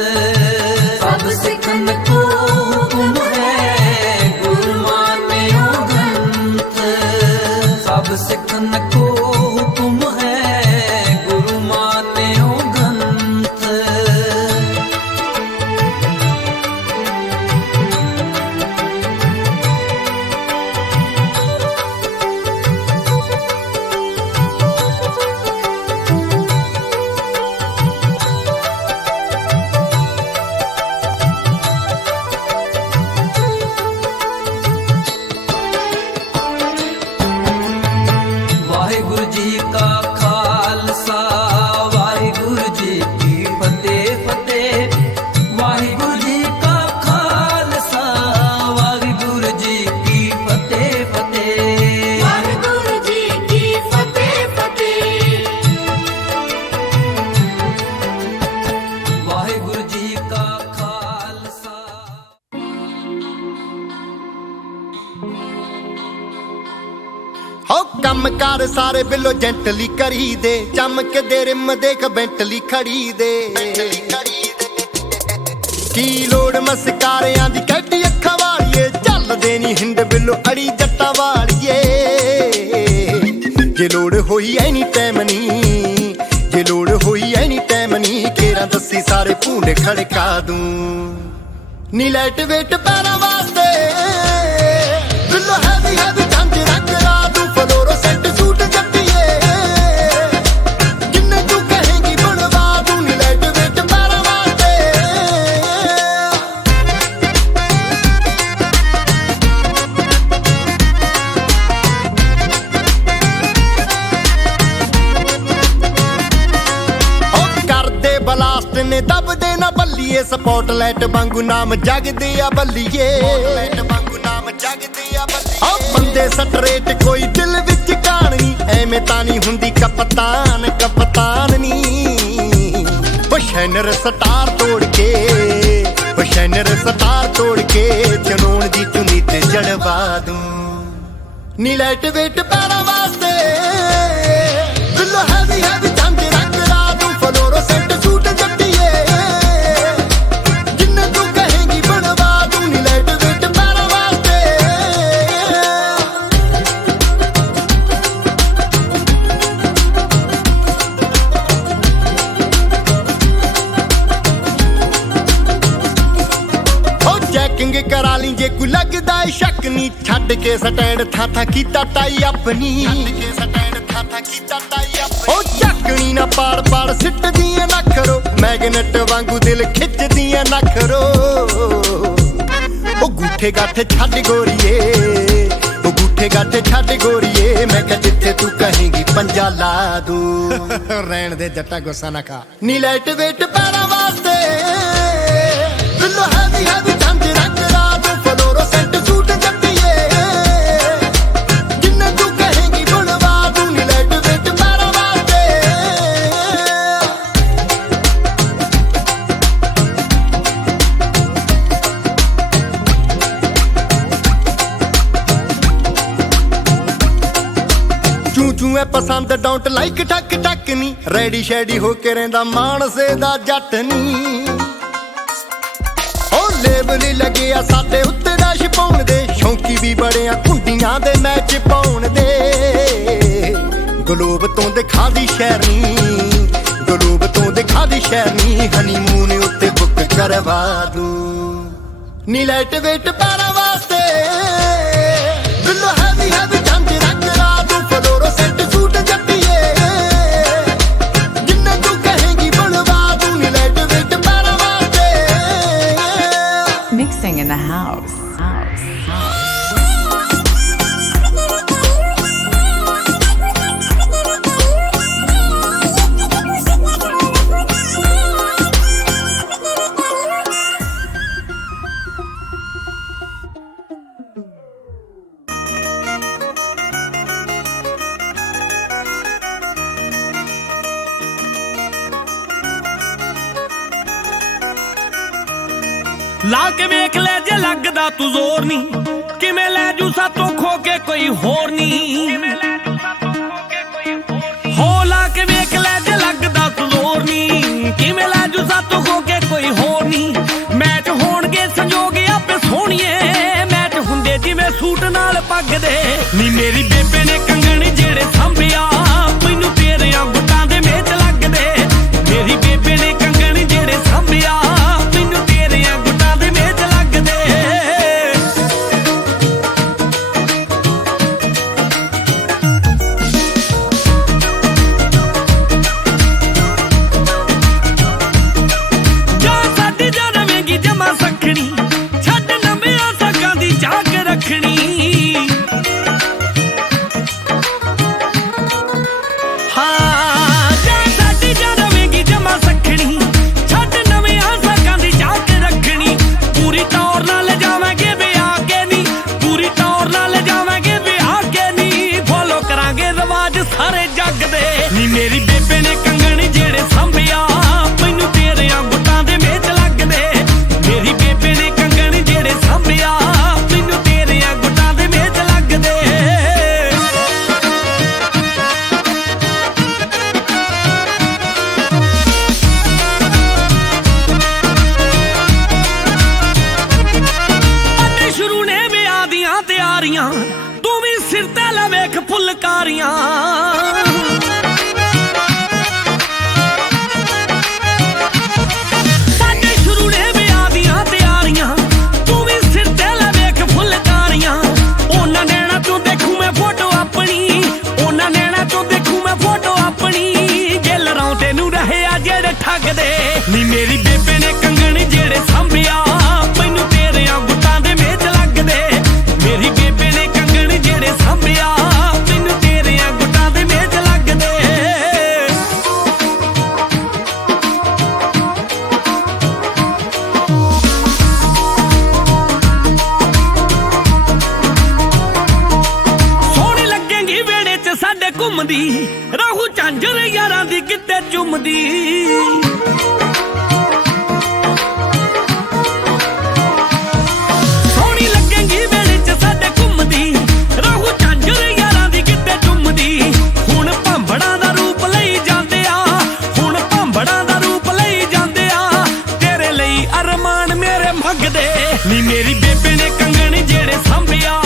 सब सिखन को हुक्म है गुरु मान्यो ग्रंथ सब सिखन को हुक्म है गुरु मान्यो ग्रंथ वाहिगुरु जी का खालसा वाहिगुरु जी की फतेह फतेह वाहिगुरु जी का खालसा वाहिगुरु जी की फतेह फतेह वाहिगुरु जी की फतेह फतेह वाहिगुरु जी का खालसा ਹੋ ਕੰਮ ਕਾਰ ਸਾਰੇ ਬਿੱਲੋ ਜੈਂਟਲੀ ਕਰੀ ਦੇ ਚਮਕ ਦੇ ਰਿਮ ਦੇਖ ਬੈਂਟਲੀ ਖੜੀ ਦੇ ਕੀ ਲੋੜ ਮਸਕਾਰਿਆਂ ਦੀ ਕੱਢੀ ਅੱਖਾਂ ਵਾਲੀਏ ਚੱਲਦੇ ਨਹੀਂ ਹਿੰਡ ਬਿੱਲੋ ਅੜੀ ਜੱਟਾਂ ਵਾਲੀਏ ਜੇ ਲੋੜ ਹੋਈ ਐਨੀ ਟਾਈਮ ਨਹੀਂ ਜੇ ਲੋੜ ਹੋਈ ਐਨੀ ਟਾਈਮ ਨਹੀਂ ਕੇਰਾਂ ਦੱਸੀ ਸਾਰੇ ਭੂੰਡ ਖੜਕਾ ਦੂੰ ਨੀ ਲਾਈਟ ਵੇਟ ਪੈਰਾਂ ਵਾਸਤੇ ਬਿੱਲੋ ਹੈਵੀ ਹੈਵੀ ਝੰਜ ਰੰਗ ਰਾ ਦੂੰ ਫਲੋਰੋਸੈਂਟ ਸੂਟ ਜੱਟੀਏ ਜਿੰਨੇ ਤੂੰ ਕਹੇਂਗੀ ਬਣਵਾ ਦੂੰ ਨੀ ਲਾਈਟ ਵੇਟ ਪੈਰਾਂ ਵਾਸਤੇ ਕਰਦੇ ਬਲਾਸਟ ਨੇ ਦਬਦੇ ਨਾ ਬੱਲੀਏ ਸਪੌਟਲਾਈਟ ਵਾਂਗੂ ਨਾਮ ਜਗਦੇ ਆ ਬੱਲੀਏ ਆ ਬੰਦੇ ਸਟਰੇਟ ਕੋਈ ਦਿਲ ਵਿੱਚ ਕਹਾਣੀ ਐਵੇਂ ਤਾਂ ਨਹੀਂ ਹੁੰਦੀ ਕਪਤਾਨ ਕਪਤਾਨ ਨਹੀਂ ਪਸ਼ੈਨਰ ਸਟਾਰ ਤੋੜ ਕੇ ਚਨੋਣ ਦੀ ਚੁੰਨੀ ਤੇ ਜੜਵਾ ਦੂੰ ਨੀ ਲਾਈਟ ਵੇਟ ਪੈਰਾਂ ਵਾਸਤੇ ਬਿੱਲੋ ਹੈਵੀ ਹੈਵੀ ਝੰਜ ਰੰਗ ਰਾ ਦੂੰ ਫਲੋਰੋਸੈਂਟ ਸੂਟ ਜੱਟੀਏ ਜਿੰਨੇ ਤੂੰ ਕਹੇਂਗੀ ਬਣਵਾ ਦੂੰ ਨੀ ਲਾਈਟ ਵੇਟ ਪੈਰਾਂ ਵਾਸਤੇ ਜੇ ਕੋਈ ਲੱਗਦਾ ਏ ਸ਼ੱਕ ਨੀ ਛੱਡ ਕੇ ਸਟੈਂਡ ਥਾਂ ਕੀਤਾ ਟਾਈ ਆਪਣੀ ਉਹ ਚੱਕਣੀ ਨਾ ਪਾੜ ਸਿੱਟਦੀਆਂ ਨਾ ਕਰੋ ਮੈਗਨੇਟ ਵਾਂਗੂ ਦਿਲ ਖਿੱਚਦੀਆਂ ਨਾ ਕਰੋ ਉਹ ਗੂਠੇ ਗਾਠੇ ਛੱਡ ਗੋਰੀਏ ਉਹ ਗੂਠੇ ਗਾਠੇ ਛੱਡ ਗੋਰੀਏ ਮੈਂ ਕਿਹਾ ਜਿੱਥੇ ਤੂੰ ਕਹੇਂਗੀ ਪੰਜਾ ਲਾ ਦੂੰ ਰਹਿਣ ਦੇ ਜੱਟਾ ਗੁੱਸਾ ਨਾ ਖਾ ਨੀ ਲਾਈਟ ਵੇਟ ਪੈਰਾਂ ਵਾਸਤੇ ਬਿੱਲੋ ਹੈਵੀ ਝੰਜ ਰੰਗ ਰਾਤ ਫਲੋਰੋਸੈਂਟ ਸੂਟ ਜੱਟੀਏ ਜਿੰਨੇ ਤੂੰ ਕਹੇਂਗੀ ਬਣਵਾ ਦੂੰ ਨੀ ਲਾਈਟ ਵੇਟ ਪੈਰਾਂ ਵਾਸਤੇ ਚੂੰ ਐ ਪਸੰਦ ਡੋਂਟ ਲਾਈਕ ਟਕ ਨੀ ਰੈਡੀ ਸ਼ੈਡੀ ਹੋ ਕੇ ਰਹਿੰਦਾ ਮਾਨਸੇ ਦਾ ਜੱਟ ਨੀ ਉਹ ਲੇਬਲ ਲੱਗਿਆ ਸਾਡੇ ਉੱਤੇ ਡੈਸ਼ ਪਾਉਣ ਦੇ ਸ਼ੌਂਕੀ ਵੀ ਬੜਿਆ ਕੁੰਡੀਆਂ ਦੇ ਮੈਚ ਪਾਉਣ ਦੇ ਗਲੋਬ ਤੋਂ ਦਿਖਾ ਦੀ ਸ਼ਹਿਰਨੀ ਗਲੋਬ ਤੋਂ ਦਿਖਾ ਦੀ ਸ਼ਹਿਰਨੀ ਹਨੀਮੂਨ ਉੱਤੇ ਬੁੱਕ ਕਰਵਾ ਦੂੰ ਨੀ ਲਾਈਟ ਵੇਟ ਪੈਰਾਂ ਵਾਸਤੇ ਬਿੱਲੋ ਹੈਵੀ ਝੰਜ ਰੰਗ ਰਾਤ ਫਲੋਰੋਸੈਂਟ ਸੂਟ ਜੱਟੀਏ ਜਿੰਨੇ ਤੂੰ ਕਹੇਂਗੀ ਬਣਵਾ ਦੂੰ ਨੀ ਲਾਈਟ ਵੇਟ ਪੈਰਾਂ ਵਾਸਤੇ Mixing in the house. ਲਾ ਕੇ ਵੇਖ ਲੈ ਜੇ ਲੱਗਦਾ ਤੂੰ ਜ਼ੋਰ ਨਹੀਂ ਕਿਵੇਂ ਲੈ ਜੂ ਸਾਤੋਂ ਖੋ ਕੇ ਕੋਈ ਹੋਰ ਨਹੀਂ ਹੋ ਲਾ ਕੇ ਵੇਖ ਲੈ ਜੇ ਲੱਗਦਾ ਤੂੰ ਜ਼ੋਰ ਨਹੀਂ ਕਿਵੇਂ ਲੈ ਜੂ ਸਾਤੋਂ ਖੋ ਕੇ ਕੋਈ ਹੋਰ ਨਹੀਂ ਮੈਚ ਹੋਣਗੇ ਸੰਜੋਗ ਆਪੇ ਸੋਹਣੀਏ ਮੈਚ ਹੁੰਦੇ ਜਿਵੇਂ ਸੂਟ ਨਾਲ ਪੱਗ ਦੇ ਨੀ ਮੇਰੀ ਬੇਬੇ ਨੇ ਕੰਗਣ ਜਿਹੜੇ ਸਾਂਭਿਆ ਮੈਨੂੰ ਤੇਰਿਆਂ ਗੁੱਟਾਂ ਦੇ ਮੇਚ ਲੱਗਦੇ ਮੇਰੀ ਬੇਬੇ ਨੇ ਕੰਗਣ ਜਿਹੜੇ ਸਾਂਭਿਆ ਮੈਨੂੰ ਤੇਰਿਆਂ ਗੁੱਟਾਂ ਦੇ ਮੇਚ ਲੱਗਦੇ ਜਾਂ ਸਾਡੀ ਜਾਂ ਰਵੇਂਗੀ ਜਮਾ ਸਖਣੀ ਛੱਡ ਨਵਿਆਂ ਸਾਕਾਂ ਦੀ ਝਾਕ ਰੱਖਣੀ ਸਾਰੇ ਜੱਗ ਦੇ ਨੀ ਮੇਰੀ ਬੇਬੇ ਨੇ ਕੰਗਣ ਜਿਹੜੇ ਸਾਂਭਿਆ ਮੈਨੂੰ ਤੇਰਿਆਂ ਗੁੱਟਾਂ ਦੇ ਮੇਚ ਲੱਗਦੇ ਮੇਰੀ ਬੇਬੇ ਨੇ ਕੰਗਣ ਜਿਹੜੇ ਸਾਂਭਿਆ ਮੈਨੂੰ ਤੇਰਿਆਂ ਗੁੱਟਾਂ ਦੇ ਮੇਚ ਲੱਗਦੇ ਅੱਡੇ ਸ਼ੁਰੂ ਨੇ ਵਿਆਹ ਦੀਆਂ ਤਿਆਰੀਆਂ ਤੂੰ ਵੀ ਸਿਰ ਤੇ ਲੈ ਵੇਖ ਫੁਲਕਾਰੀਆਂ ਸਾਡੇ ਸ਼ੁਰੂ ਨੇ ਵਿਆਹ ਦੀਆਂ ਤਿਆਰੀਆਂ ਤੂੰ ਵੀ ਸਿਰ ਤੇ ਲੈ ਵੇਖ ਫੁਲਕਾਰੀਆਂ ਉਹਨਾਂ ਨੈਣਾ ਚੋਂ ਦੇਖੂ ਮੈਂ ਫੋਟੋ ਆਪਣੀ ਉਹਨਾਂ ਨੈਣਾ ਚੋਂ ਦੇਖੂ ਮੈਂ ਫੋਟੋ ਆਪਣੀ ਗਿੱਲ ਰੌਂਟੇ ਨੂੰ ਰਹਿਆ ਜਿਹੜੇ ਠੱਗਦੇ ਨੀ ਮੇਰੀ ਬੇਬੇ ਨੇ ਕੰਗਣ ਜਿਹੜੇ ਸਾਂਭਿਆ ਮੈਨੂੰ ਤੇਰਿਆਂ ਗੁੱਟਾਂ ਦੇ ਮੇਚ ਲੱਗਦੇ ਮੇਰੀ ਬੇਬੇ ਨੇ ਕੰਗਣ ਜਿਹੜੇ ਸਾਂਭਿਆ ਮੈਨੂੰ ਤੇਰਿਆਂ ਗੁੱਟਾਂ ਦੇ ਮੇਚ ਲੱਗਦੇ ਸੋਹਣੀ ਲੱਗੇਗੀ ਵੇੜੇ 'ਚ ਸਾਡੇ ਘੁੰਮਦੀ ਰਾਹੂ ਝਾਂਜਰ ਯਾਰਾਂ ਦੀ ਕਿਤੇ ਚੁੰਮਦੀ ਸੋਹਣੀ ਲੱਗੇਗੀ ਵੇੜੇ 'ਚ ਸਾਡੇ ਘੁੰਮਦੀ ਰਾਹੂ ਝਾਂਜਰ ਯਾਰਾਂ ਦੀ ਕਿਤੇ ਚੁੰਮਦੀ ਹੁਣ ਭਾਂਬੜਾਂ ਦਾ ਰੂਪ ਲਈ ਜਾਂਦੇ ਆ ਹੁਣ ਭਾਂਬੜਾਂ ਦਾ ਰੂਪ ਲਈ ਜਾਂਦੇ ਆ ਤੇਰੇ ਲਈ ਅਰਮਾਨ ਮੇਰੇ ਮੰਗਦੇ ਨੀ ਮੇਰੀ ਬੇਬੇ ਨੇ ਕੰਗਣ ਜਿਹੜੇ ਸਾਂਭਿਆ